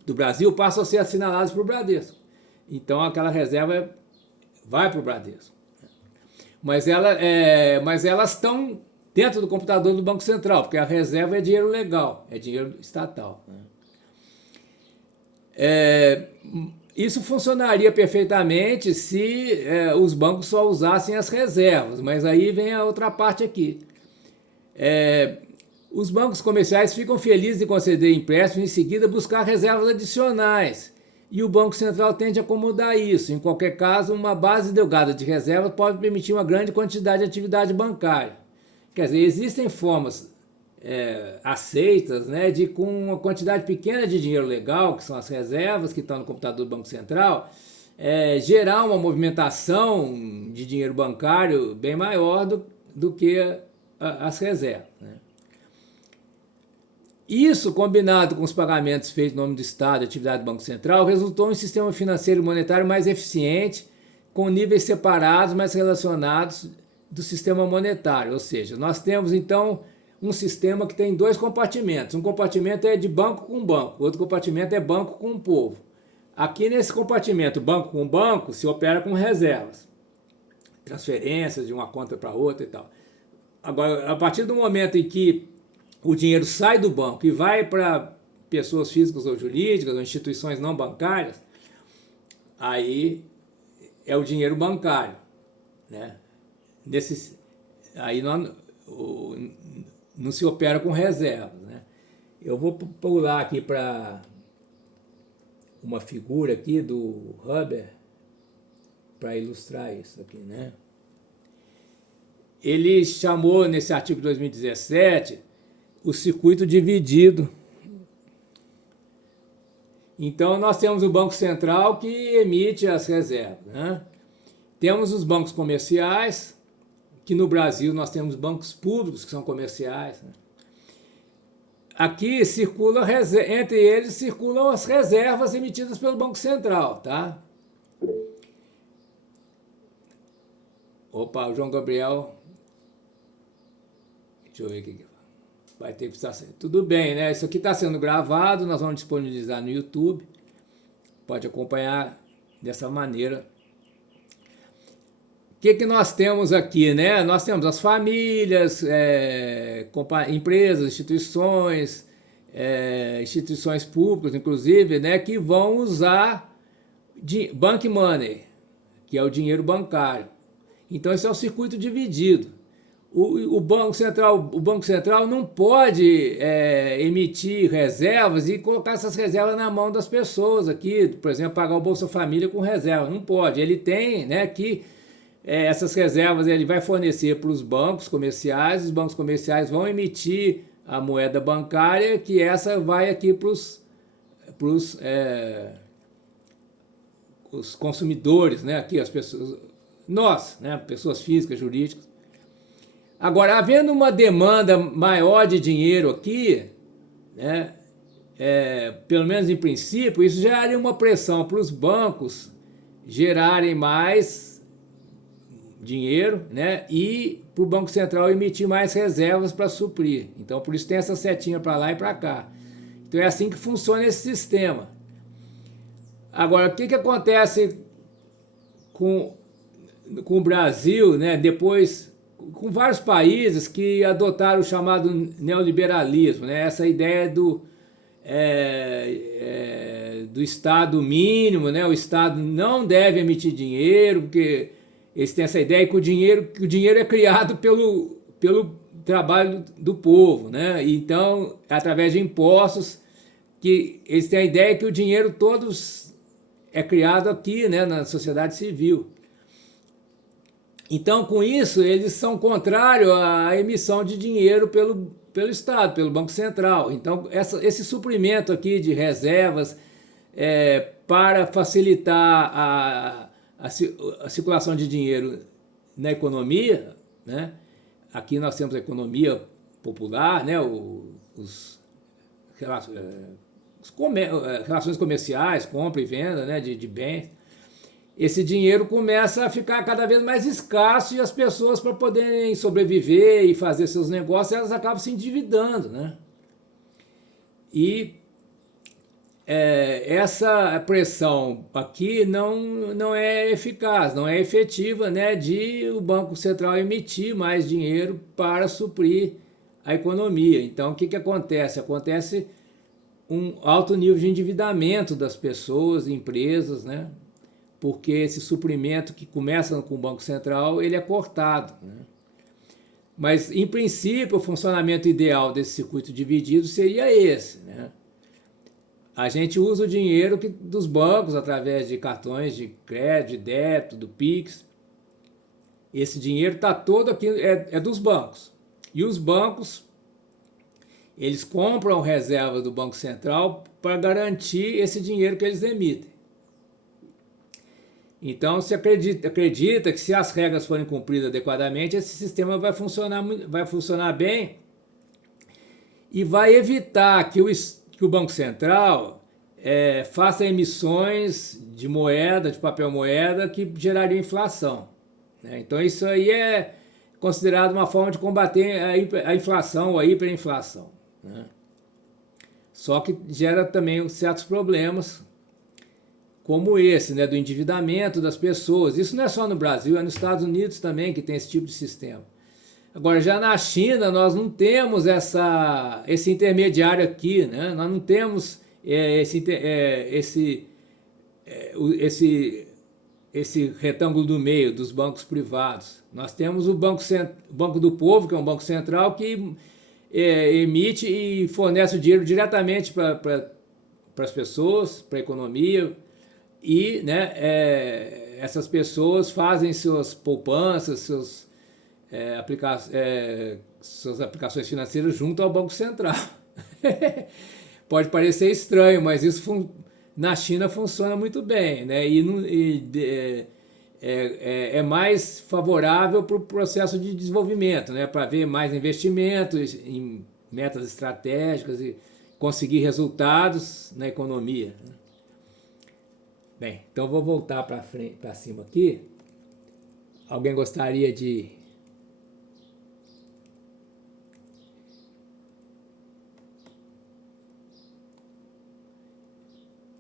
do Brasil passam a ser assinaladas para o Bradesco. Então aquela reserva vai para o Bradesco. Mas elas estão dentro do computador do Banco Central, porque a reserva é dinheiro legal, é dinheiro estatal, né? Isso funcionaria perfeitamente se os bancos só usassem as reservas, mas aí vem a outra parte aqui. Os bancos comerciais ficam felizes de conceder empréstimos e em seguida buscar reservas adicionais, e o Banco Central tende a acomodar isso. Em qualquer caso, uma base delgada de reservas pode permitir uma grande quantidade de atividade bancária. Quer dizer, existem formas aceitas, né, de com uma quantidade pequena de dinheiro legal, que são as reservas que estão no computador do Banco Central, gerar uma movimentação de dinheiro bancário bem maior do que as reservas, né? Isso, combinado com os pagamentos feitos em nome do Estado e atividade do Banco Central, resultou em um sistema financeiro e monetário mais eficiente, com níveis separados, mas relacionados do sistema monetário. Ou seja, nós temos então um sistema que tem dois compartimentos. Um compartimento é de banco com banco, outro compartimento é banco com povo. Aqui nesse compartimento, banco com banco, se opera com reservas, transferências de uma conta para outra e tal. Agora, a partir do momento em que o dinheiro sai do banco e vai para pessoas físicas ou jurídicas ou instituições não bancárias, aí é o dinheiro bancário, né? Aí não se opera com reservas, né? Eu vou pular aqui para uma figura aqui do Huber para ilustrar isso aqui, né? Ele chamou nesse artigo de 2017 o circuito dividido. Então nós temos o Banco Central que emite as reservas, né? Temos os bancos comerciais, que no Brasil nós temos bancos públicos que são comerciais, né? Aqui entre eles circulam as reservas emitidas pelo Banco Central, tá? Opa, o João Gabriel. Deixa eu ver o que vai ter que estar sendo. Tudo bem, né? Isso aqui está sendo gravado, nós vamos disponibilizar no YouTube. Pode acompanhar dessa maneira. O que nós temos aqui, né? Nós temos as famílias, empresas, instituições públicas, inclusive, né, que vão usar bank money, que é o dinheiro bancário. Então, esse é o circuito dividido. O Banco Central não pode emitir reservas e colocar essas reservas na mão das pessoas aqui, por exemplo, pagar o Bolsa Família com reserva. Não pode. Ele tem, né, que essas reservas ele vai fornecer para os bancos comerciais, os bancos comerciais vão emitir a moeda bancária, que essa vai aqui para os consumidores, né, aqui as pessoas, nós, né, pessoas físicas, jurídicas. Agora, havendo uma demanda maior de dinheiro aqui, né, pelo menos em princípio, isso geraria uma pressão para os bancos gerarem mais dinheiro, né, e para o Banco Central emitir mais reservas para suprir. Então, por isso tem essa setinha para lá e para cá. Então, é assim que funciona esse sistema. Agora, o que acontece com o Brasil, né, depois, com vários países que adotaram o chamado neoliberalismo, né, essa ideia do Estado mínimo, né, o Estado não deve emitir dinheiro, porque eles têm essa ideia que o dinheiro é criado pelo trabalho do povo, né? Então, através de impostos, que eles têm a ideia que o dinheiro todos é criado aqui, né, na sociedade civil. Então, com isso, eles são contrários à emissão de dinheiro pelo Estado, pelo Banco Central. Então, esse suprimento aqui de reservas para facilitar a circulação de dinheiro na economia, né? Aqui nós temos a economia popular, né? Relações comerciais, compra e venda, né? de bens. Esse dinheiro começa a ficar cada vez mais escasso e as pessoas, para poderem sobreviver e fazer seus negócios, elas acabam se endividando, né? E essa pressão aqui não é eficaz, não é efetiva, né, de o Banco Central emitir mais dinheiro para suprir a economia. Então, o que acontece? Acontece um alto nível de endividamento das pessoas, empresas, né, porque esse suprimento que começa com o Banco Central, ele é cortado, né? Mas, em princípio, o funcionamento ideal desse circuito dividido seria esse, né? A gente usa o dinheiro dos bancos através de cartões de crédito, de débito, do Pix. Esse dinheiro está todo aqui, é dos bancos. E os bancos, eles compram reservas do Banco Central para garantir esse dinheiro que eles emitem. Então, se acredita que se as regras forem cumpridas adequadamente, esse sistema vai funcionar bem e vai evitar que o Banco Central faça emissões de moeda, de papel moeda, que geraria inflação, né? Então, isso aí é considerado uma forma de combater a inflação ou a hiperinflação, né? Só que gera também certos problemas, como esse, né, do endividamento das pessoas. Isso não é só no Brasil, é nos Estados Unidos também que tem esse tipo de sistema. Agora, já na China, nós não temos esse intermediário aqui, né? Nós não temos esse retângulo do meio dos bancos privados. Nós temos o Banco do Povo, que é um banco central que emite e fornece o dinheiro diretamente para as pessoas, para a economia, e, né, essas pessoas fazem suas poupanças, suas aplicações financeiras junto ao Banco Central. Pode parecer estranho, mas isso na China funciona muito bem, né? É mais favorável para o processo de desenvolvimento, né? Para ver mais investimentos em metas estratégicas e conseguir resultados na economia, né? Bem, então vou voltar para cima aqui. Alguém gostaria de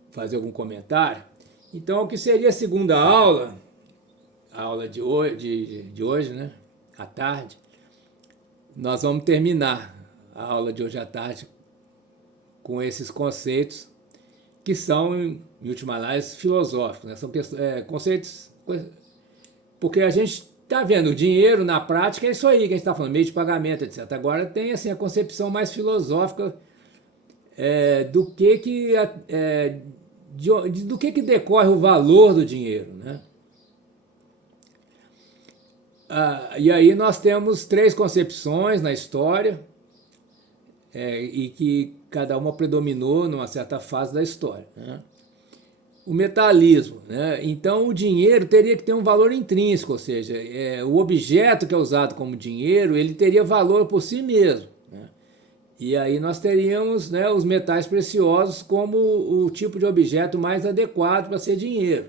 fazer algum comentário? Então, o que seria a segunda aula, a aula de hoje, né, à tarde, nós vamos terminar a aula de hoje à tarde com esses conceitos que são, em última análise, filosóficos, né? São conceitos, porque a gente está vendo o dinheiro na prática, é isso aí que a gente está falando, meio de pagamento, etc. Agora tem assim, a concepção mais filosófica do que decorre o valor do dinheiro, né? E aí nós temos 3 concepções na história, e que cada uma predominou numa certa fase da história, né? O metalismo, né? Então o dinheiro teria que ter um valor intrínseco, ou seja, o objeto que é usado como dinheiro, ele teria valor por si mesmo, né? E aí nós teríamos, né, os metais preciosos como o tipo de objeto mais adequado para ser dinheiro.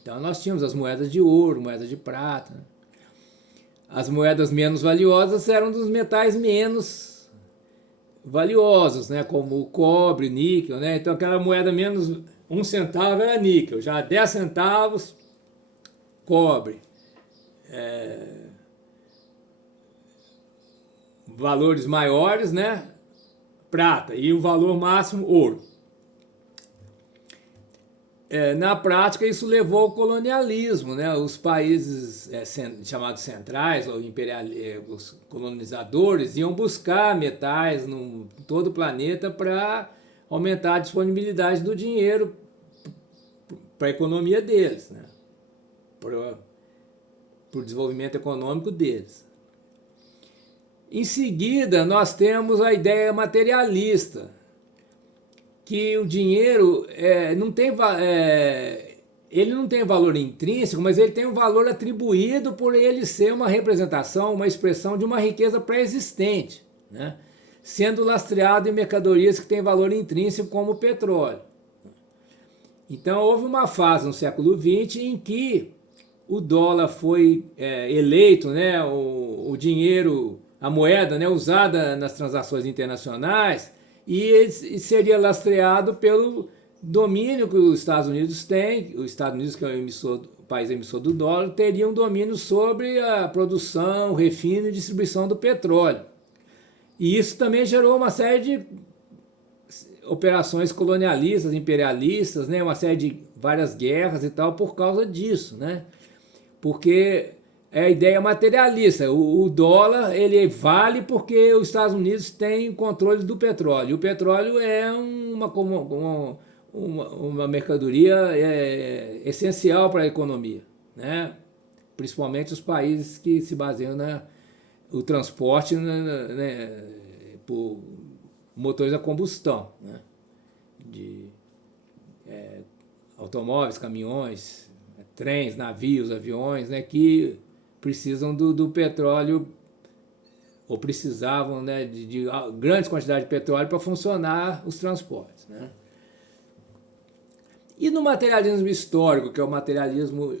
Então nós tínhamos as moedas de ouro, moedas de prata, né? As moedas menos valiosas eram dos metais menos valiosos, né, como o cobre, níquel, né? Então aquela moeda menos 1 centavo era níquel, já 10 centavos, cobre. Valores maiores, né, prata, e o valor máximo, ouro. Na prática, isso levou ao colonialismo, né? Os países chamados centrais, ou os colonizadores, iam buscar metais em todo o planeta para aumentar a disponibilidade do dinheiro para a economia deles, né? Para o desenvolvimento econômico deles. Em seguida, nós temos a ideia materialista, que o dinheiro ele não tem valor intrínseco, mas ele tem um valor atribuído por ele ser uma representação, uma expressão de uma riqueza pré-existente, né? Sendo lastreado em mercadorias que têm valor intrínseco, como o petróleo. Então, houve uma fase no século XX em que o dólar foi eleito, né, o dinheiro, a moeda, né, usada nas transações internacionais, e seria lastreado pelo domínio que os Estados Unidos têm. Os Estados Unidos, que é o país emissor do dólar, teria um domínio sobre a produção, refino e distribuição do petróleo. E isso também gerou uma série de operações colonialistas, imperialistas, né? Uma série de várias guerras e tal por causa disso, né? Porque é a ideia materialista. O dólar, ele vale porque os Estados Unidos têm controle do petróleo. O petróleo é uma mercadoria essencial para a economia, né? Principalmente os países que se baseiam no transporte, né, por motores a combustão, né? De automóveis, caminhões, trens, navios, aviões, né, que precisam do petróleo, ou precisavam, né, de grandes quantidades de petróleo para funcionar os transportes, né? E no materialismo histórico, que é o materialismo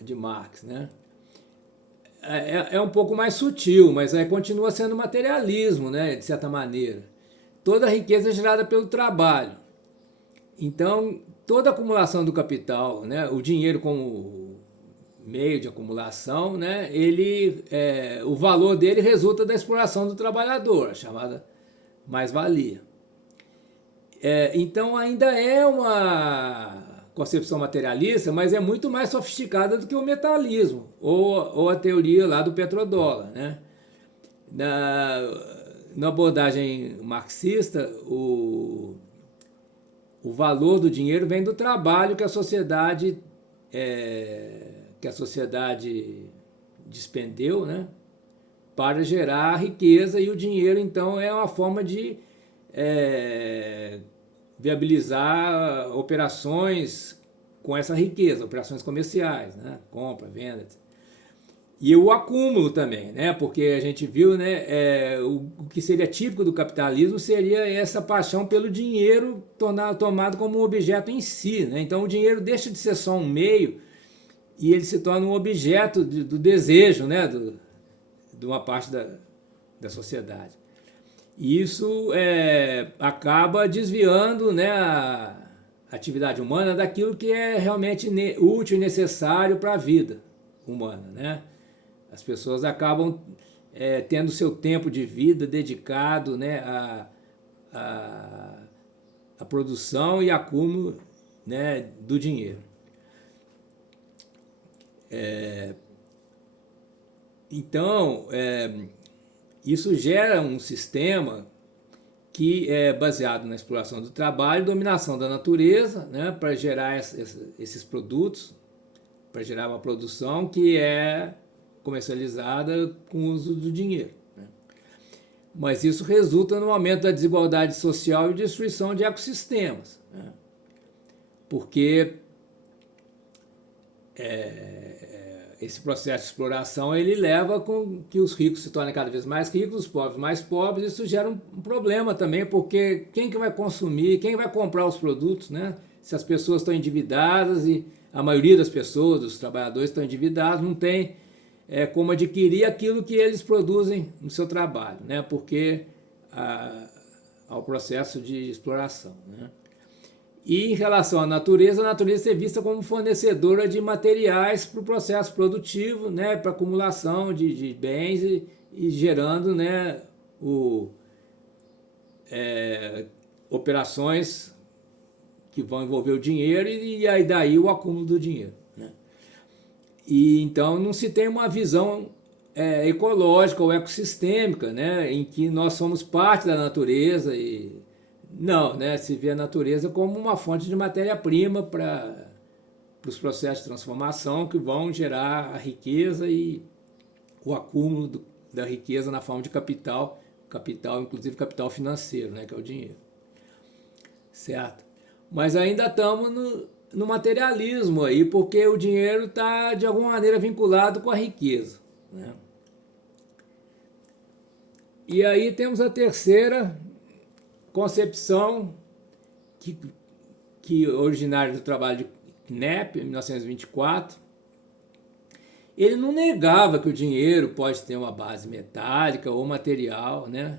de Marx, né, é um pouco mais sutil, mas continua sendo materialismo, né, de certa maneira. Toda a riqueza é gerada pelo trabalho. Então, toda a acumulação do capital, né, o dinheiro como meio de acumulação, né, o valor dele resulta da exploração do trabalhador, a chamada mais-valia. Então ainda é uma concepção materialista, mas é muito mais sofisticada do que o metalismo, ou a teoria lá do petrodólar, né? Na abordagem marxista, o valor do dinheiro vem do trabalho que a sociedade despendeu, né, para gerar riqueza, e o dinheiro, então, é uma forma de viabilizar operações com essa riqueza, operações comerciais, né, compra, venda, etc. E o acúmulo também, né, porque a gente viu, né, o que seria típico do capitalismo seria essa paixão pelo dinheiro tomado como um objeto em si, né? Então o dinheiro deixa de ser só um meio e ele se torna um objeto do desejo, né, de uma parte da sociedade. E isso acaba desviando, né, a atividade humana daquilo que é realmente útil e necessário para a vida humana, né? As pessoas acabam tendo seu tempo de vida dedicado, né, à produção e acúmulo, né, do dinheiro. Então, isso gera um sistema que é baseado na exploração do trabalho e dominação da natureza, né, para gerar esses produtos, para gerar uma produção que é comercializada com o uso do dinheiro, né? Mas isso resulta no aumento da desigualdade social e destruição de ecossistemas, né? Porque esse processo de exploração ele leva com que os ricos se tornem cada vez mais ricos, os pobres mais pobres. Isso gera um problema também, porque quem que vai consumir, quem vai comprar os produtos, né? Se as pessoas estão endividadas e a maioria das pessoas, dos trabalhadores estão endividados, não tem como adquirir aquilo que eles produzem no seu trabalho, né? Porque ao processo de exploração, né? E em relação à natureza, a natureza é vista como fornecedora de materiais para o processo produtivo, né, para acumulação de bens e gerando, né, operações que vão envolver o dinheiro e aí daí o acúmulo do dinheiro, né? E então não se tem uma visão ecológica ou ecossistêmica, né, em que nós somos parte da natureza e não, né? Se vê a natureza como uma fonte de matéria-prima para os processos de transformação que vão gerar a riqueza e o acúmulo da riqueza na forma de capital, inclusive capital financeiro, né? Que é o dinheiro. Certo? Mas ainda estamos no materialismo aí, porque o dinheiro está de alguma maneira vinculado com a riqueza, né? E aí temos a terceira concepção que originária do trabalho de Knapp, em 1924, ele não negava que o dinheiro pode ter uma base metálica ou material, né?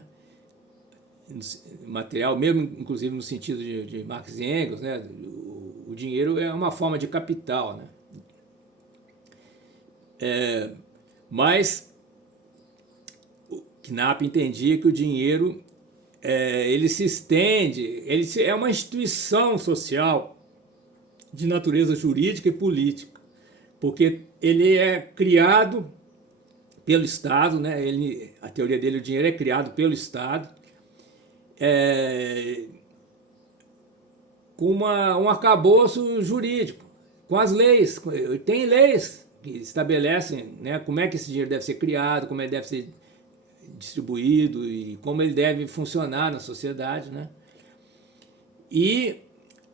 Material mesmo, inclusive no sentido de Marx e Engels, né? O dinheiro é uma forma de capital, né? Mas o Knapp entendia que o dinheiro ele se estende, ele é uma instituição social de natureza jurídica e política, porque ele é criado pelo Estado, né? A teoria dele, o dinheiro é criado pelo Estado, com um arcabouço jurídico, com as leis. Tem leis que estabelecem, né, como é que esse dinheiro deve ser criado, como ele deve ser distribuído e como ele deve funcionar na sociedade, né? E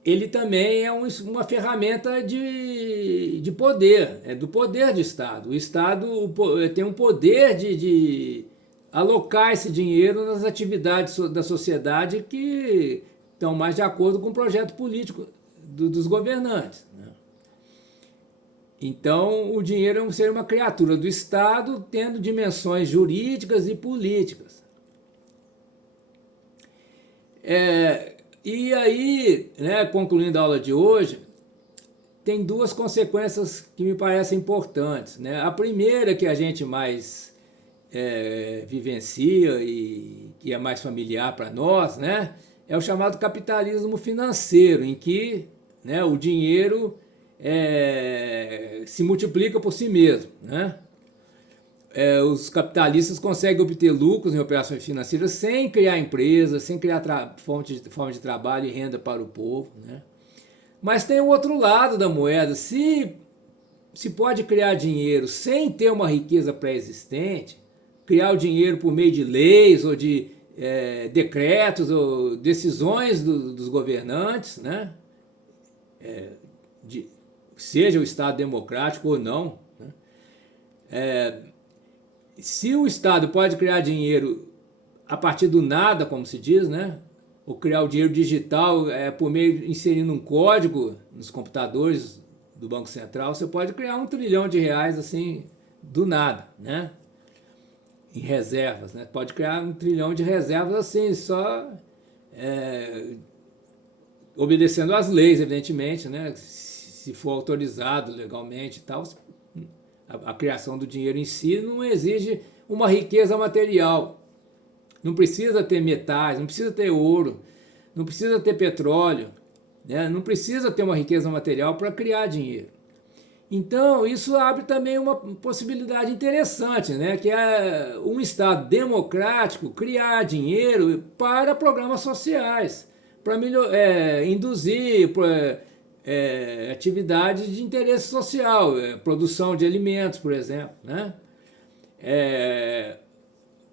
ele também é uma ferramenta de poder, do poder do Estado. O Estado tem um poder de alocar esse dinheiro nas atividades da sociedade que estão mais de acordo com o projeto político dos governantes, né? Então, o dinheiro seria uma criatura do Estado tendo dimensões jurídicas e políticas. E aí, né, concluindo a aula de hoje, tem duas consequências que me parecem importantes, né? A primeira, que a gente mais vivencia e que é mais familiar para nós, né, é o chamado capitalismo financeiro, em que, né, o dinheiro se multiplica por si mesmo, né? Os capitalistas conseguem obter lucros em operações financeiras sem criar empresas, sem criar forma de trabalho e renda para o povo, né? Mas tem o outro lado da moeda. Se pode criar dinheiro sem ter uma riqueza pré-existente, criar o dinheiro por meio de leis ou de decretos ou decisões dos governantes, né? Seja o Estado democrático ou não, né? Se o Estado pode criar dinheiro a partir do nada, como se diz, né? Ou criar o dinheiro digital por meio de inserindo um código nos computadores do Banco Central, você pode criar R$ 1 trilhão assim, do nada, né? Em reservas, né? Pode criar R$ 1 trilhão de reservas assim, só obedecendo às leis, evidentemente, né? Se for autorizado legalmente e tal, a criação do dinheiro em si não exige uma riqueza material. Não precisa ter metais, não precisa ter ouro, não precisa ter petróleo, né? Não precisa ter uma riqueza material para criar dinheiro. Então, isso abre também uma possibilidade interessante, né? Que é um Estado democrático criar dinheiro para programas sociais, para induzir atividades de interesse social, produção de alimentos, por exemplo, né?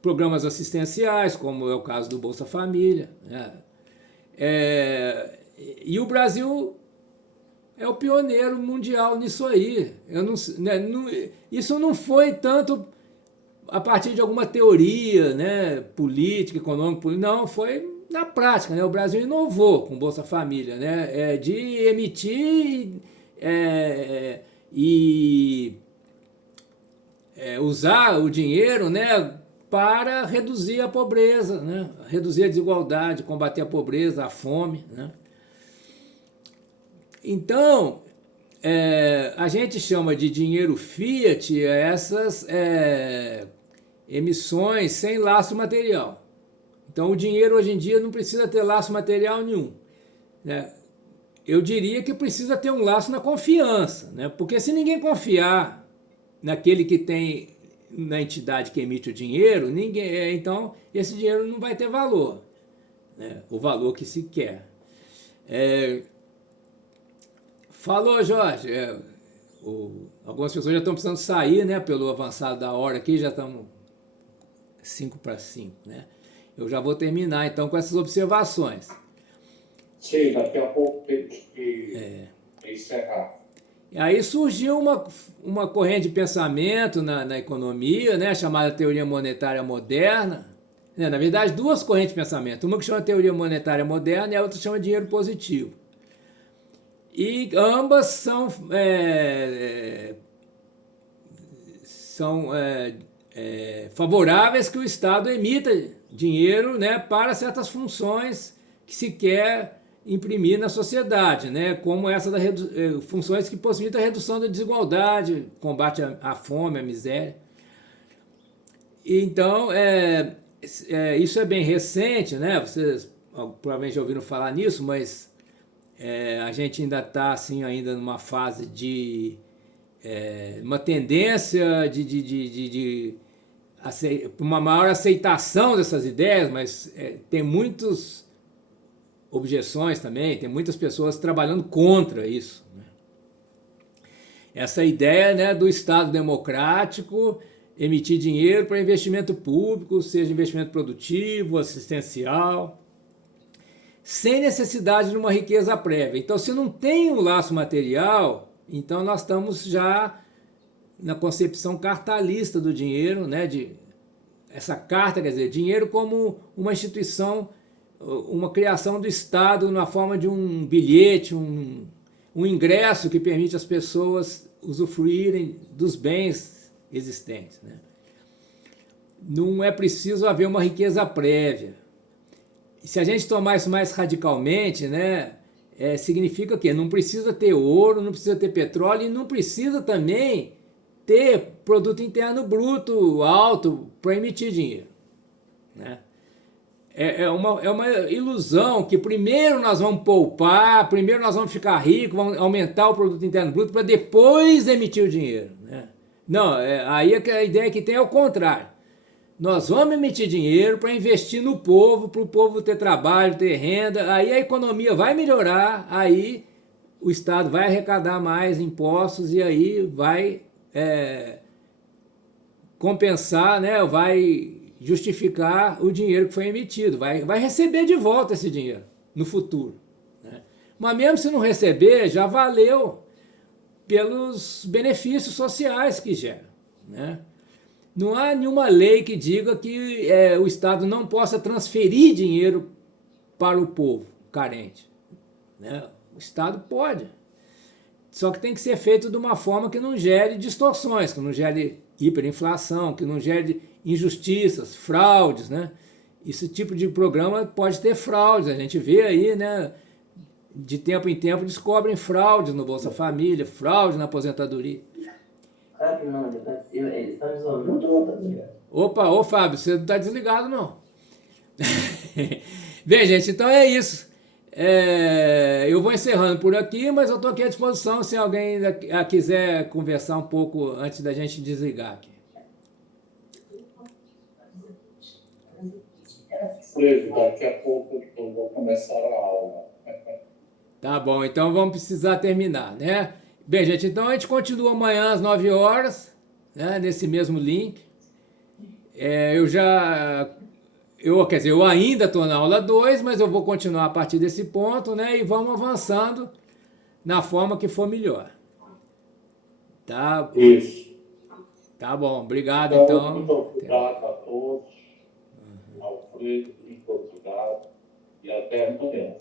Programas assistenciais, como é o caso do Bolsa Família, né? E o Brasil é o pioneiro mundial nisso aí. Isso não foi tanto a partir de alguma teoria, né, política, econômica, não, foi na prática, né? O Brasil inovou com o Bolsa Família, né, de emitir e usar o dinheiro, né, para reduzir a pobreza, né, reduzir a desigualdade, combater a pobreza, a fome, né? Então, a gente chama de dinheiro fiat essas emissões sem laço material. Então, o dinheiro hoje em dia não precisa ter laço material nenhum, né? Eu diria que precisa ter um laço na confiança, né? Porque se ninguém confiar naquele que tem, na entidade que emite o dinheiro, então esse dinheiro não vai ter valor, né? O valor que se quer. Falou, Jorge. Algumas pessoas já estão precisando sair, né, pelo avançado da hora aqui, já estamos 5:05, né? Eu já vou terminar, então, com essas observações. Sim, daqui a pouco temos que encerrar. E aí surgiu uma corrente de pensamento na economia, né, chamada teoria monetária moderna. Na verdade, duas correntes de pensamento. Uma que chama teoria monetária moderna e a outra chama dinheiro positivo. E ambas são favoráveis que o Estado emita dinheiro, né, para certas funções que se quer imprimir na sociedade, né, como essa funções que possibilitam a redução da desigualdade, combate à fome, à miséria. Então, isso é bem recente, né? Vocês provavelmente já ouviram falar nisso, mas a gente ainda está assim, ainda numa fase de uma tendência de uma maior aceitação dessas ideias, mas tem muitas objeções também, tem muitas pessoas trabalhando contra isso, né? Essa ideia, né, do Estado democrático emitir dinheiro para investimento público, seja investimento produtivo, assistencial, sem necessidade de uma riqueza prévia. Então, se não tem um laço material, então nós estamos já na concepção cartalista do dinheiro, né? Essa carta, quer dizer, dinheiro como uma instituição, uma criação do Estado na forma de um bilhete, um ingresso que permite às pessoas usufruírem dos bens existentes, né? Não é preciso haver uma riqueza prévia. Se a gente tomar isso mais radicalmente, né, significa que não precisa ter ouro, não precisa ter petróleo e não precisa também ter produto interno bruto alto para emitir dinheiro, né? É uma ilusão que primeiro nós vamos poupar, primeiro nós vamos ficar ricos, vamos aumentar o produto interno bruto para depois emitir o dinheiro, né? Não, aí a ideia que tem é o contrário. Nós vamos emitir dinheiro para investir no povo, para o povo ter trabalho, ter renda, aí a economia vai melhorar, aí o Estado vai arrecadar mais impostos e aí vai compensar, né, vai justificar o dinheiro que foi emitido, vai receber de volta esse dinheiro no futuro, né? Mas mesmo se não receber, já valeu pelos benefícios sociais que gera, né? Não há nenhuma lei que diga que o Estado não possa transferir dinheiro para o povo carente, né? O Estado pode. Só que tem que ser feito de uma forma que não gere distorções, que não gere hiperinflação, que não gere injustiças, fraudes, né? Esse tipo de programa pode ter fraudes, a gente vê aí, né? De tempo em tempo descobrem fraudes no Bolsa Família, fraude na aposentadoria. Claro que não, ele está me zoando. Não estou, tá desligado. Opa, ô Fábio, você não está desligado não. Bem, gente, então é isso. Eu vou encerrando por aqui, mas eu estou aqui à disposição se alguém quiser conversar um pouco antes da gente desligar aqui. Freire, daqui a pouco eu vou começar a aula. Tá bom, então vamos precisar terminar, né? Bem, gente, então a gente continua amanhã às 9 horas, né, nesse mesmo link. Eu ainda estou na aula 2, mas eu vou continuar a partir desse ponto, né? E vamos avançando na forma que for melhor. Tá? Isso. Tá bom, obrigado Então, muito então. obrigado a todos. Alfredo, muito obrigado. E até amanhã.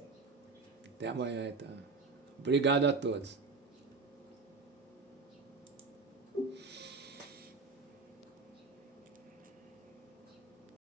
Até amanhã, então. Obrigado a todos.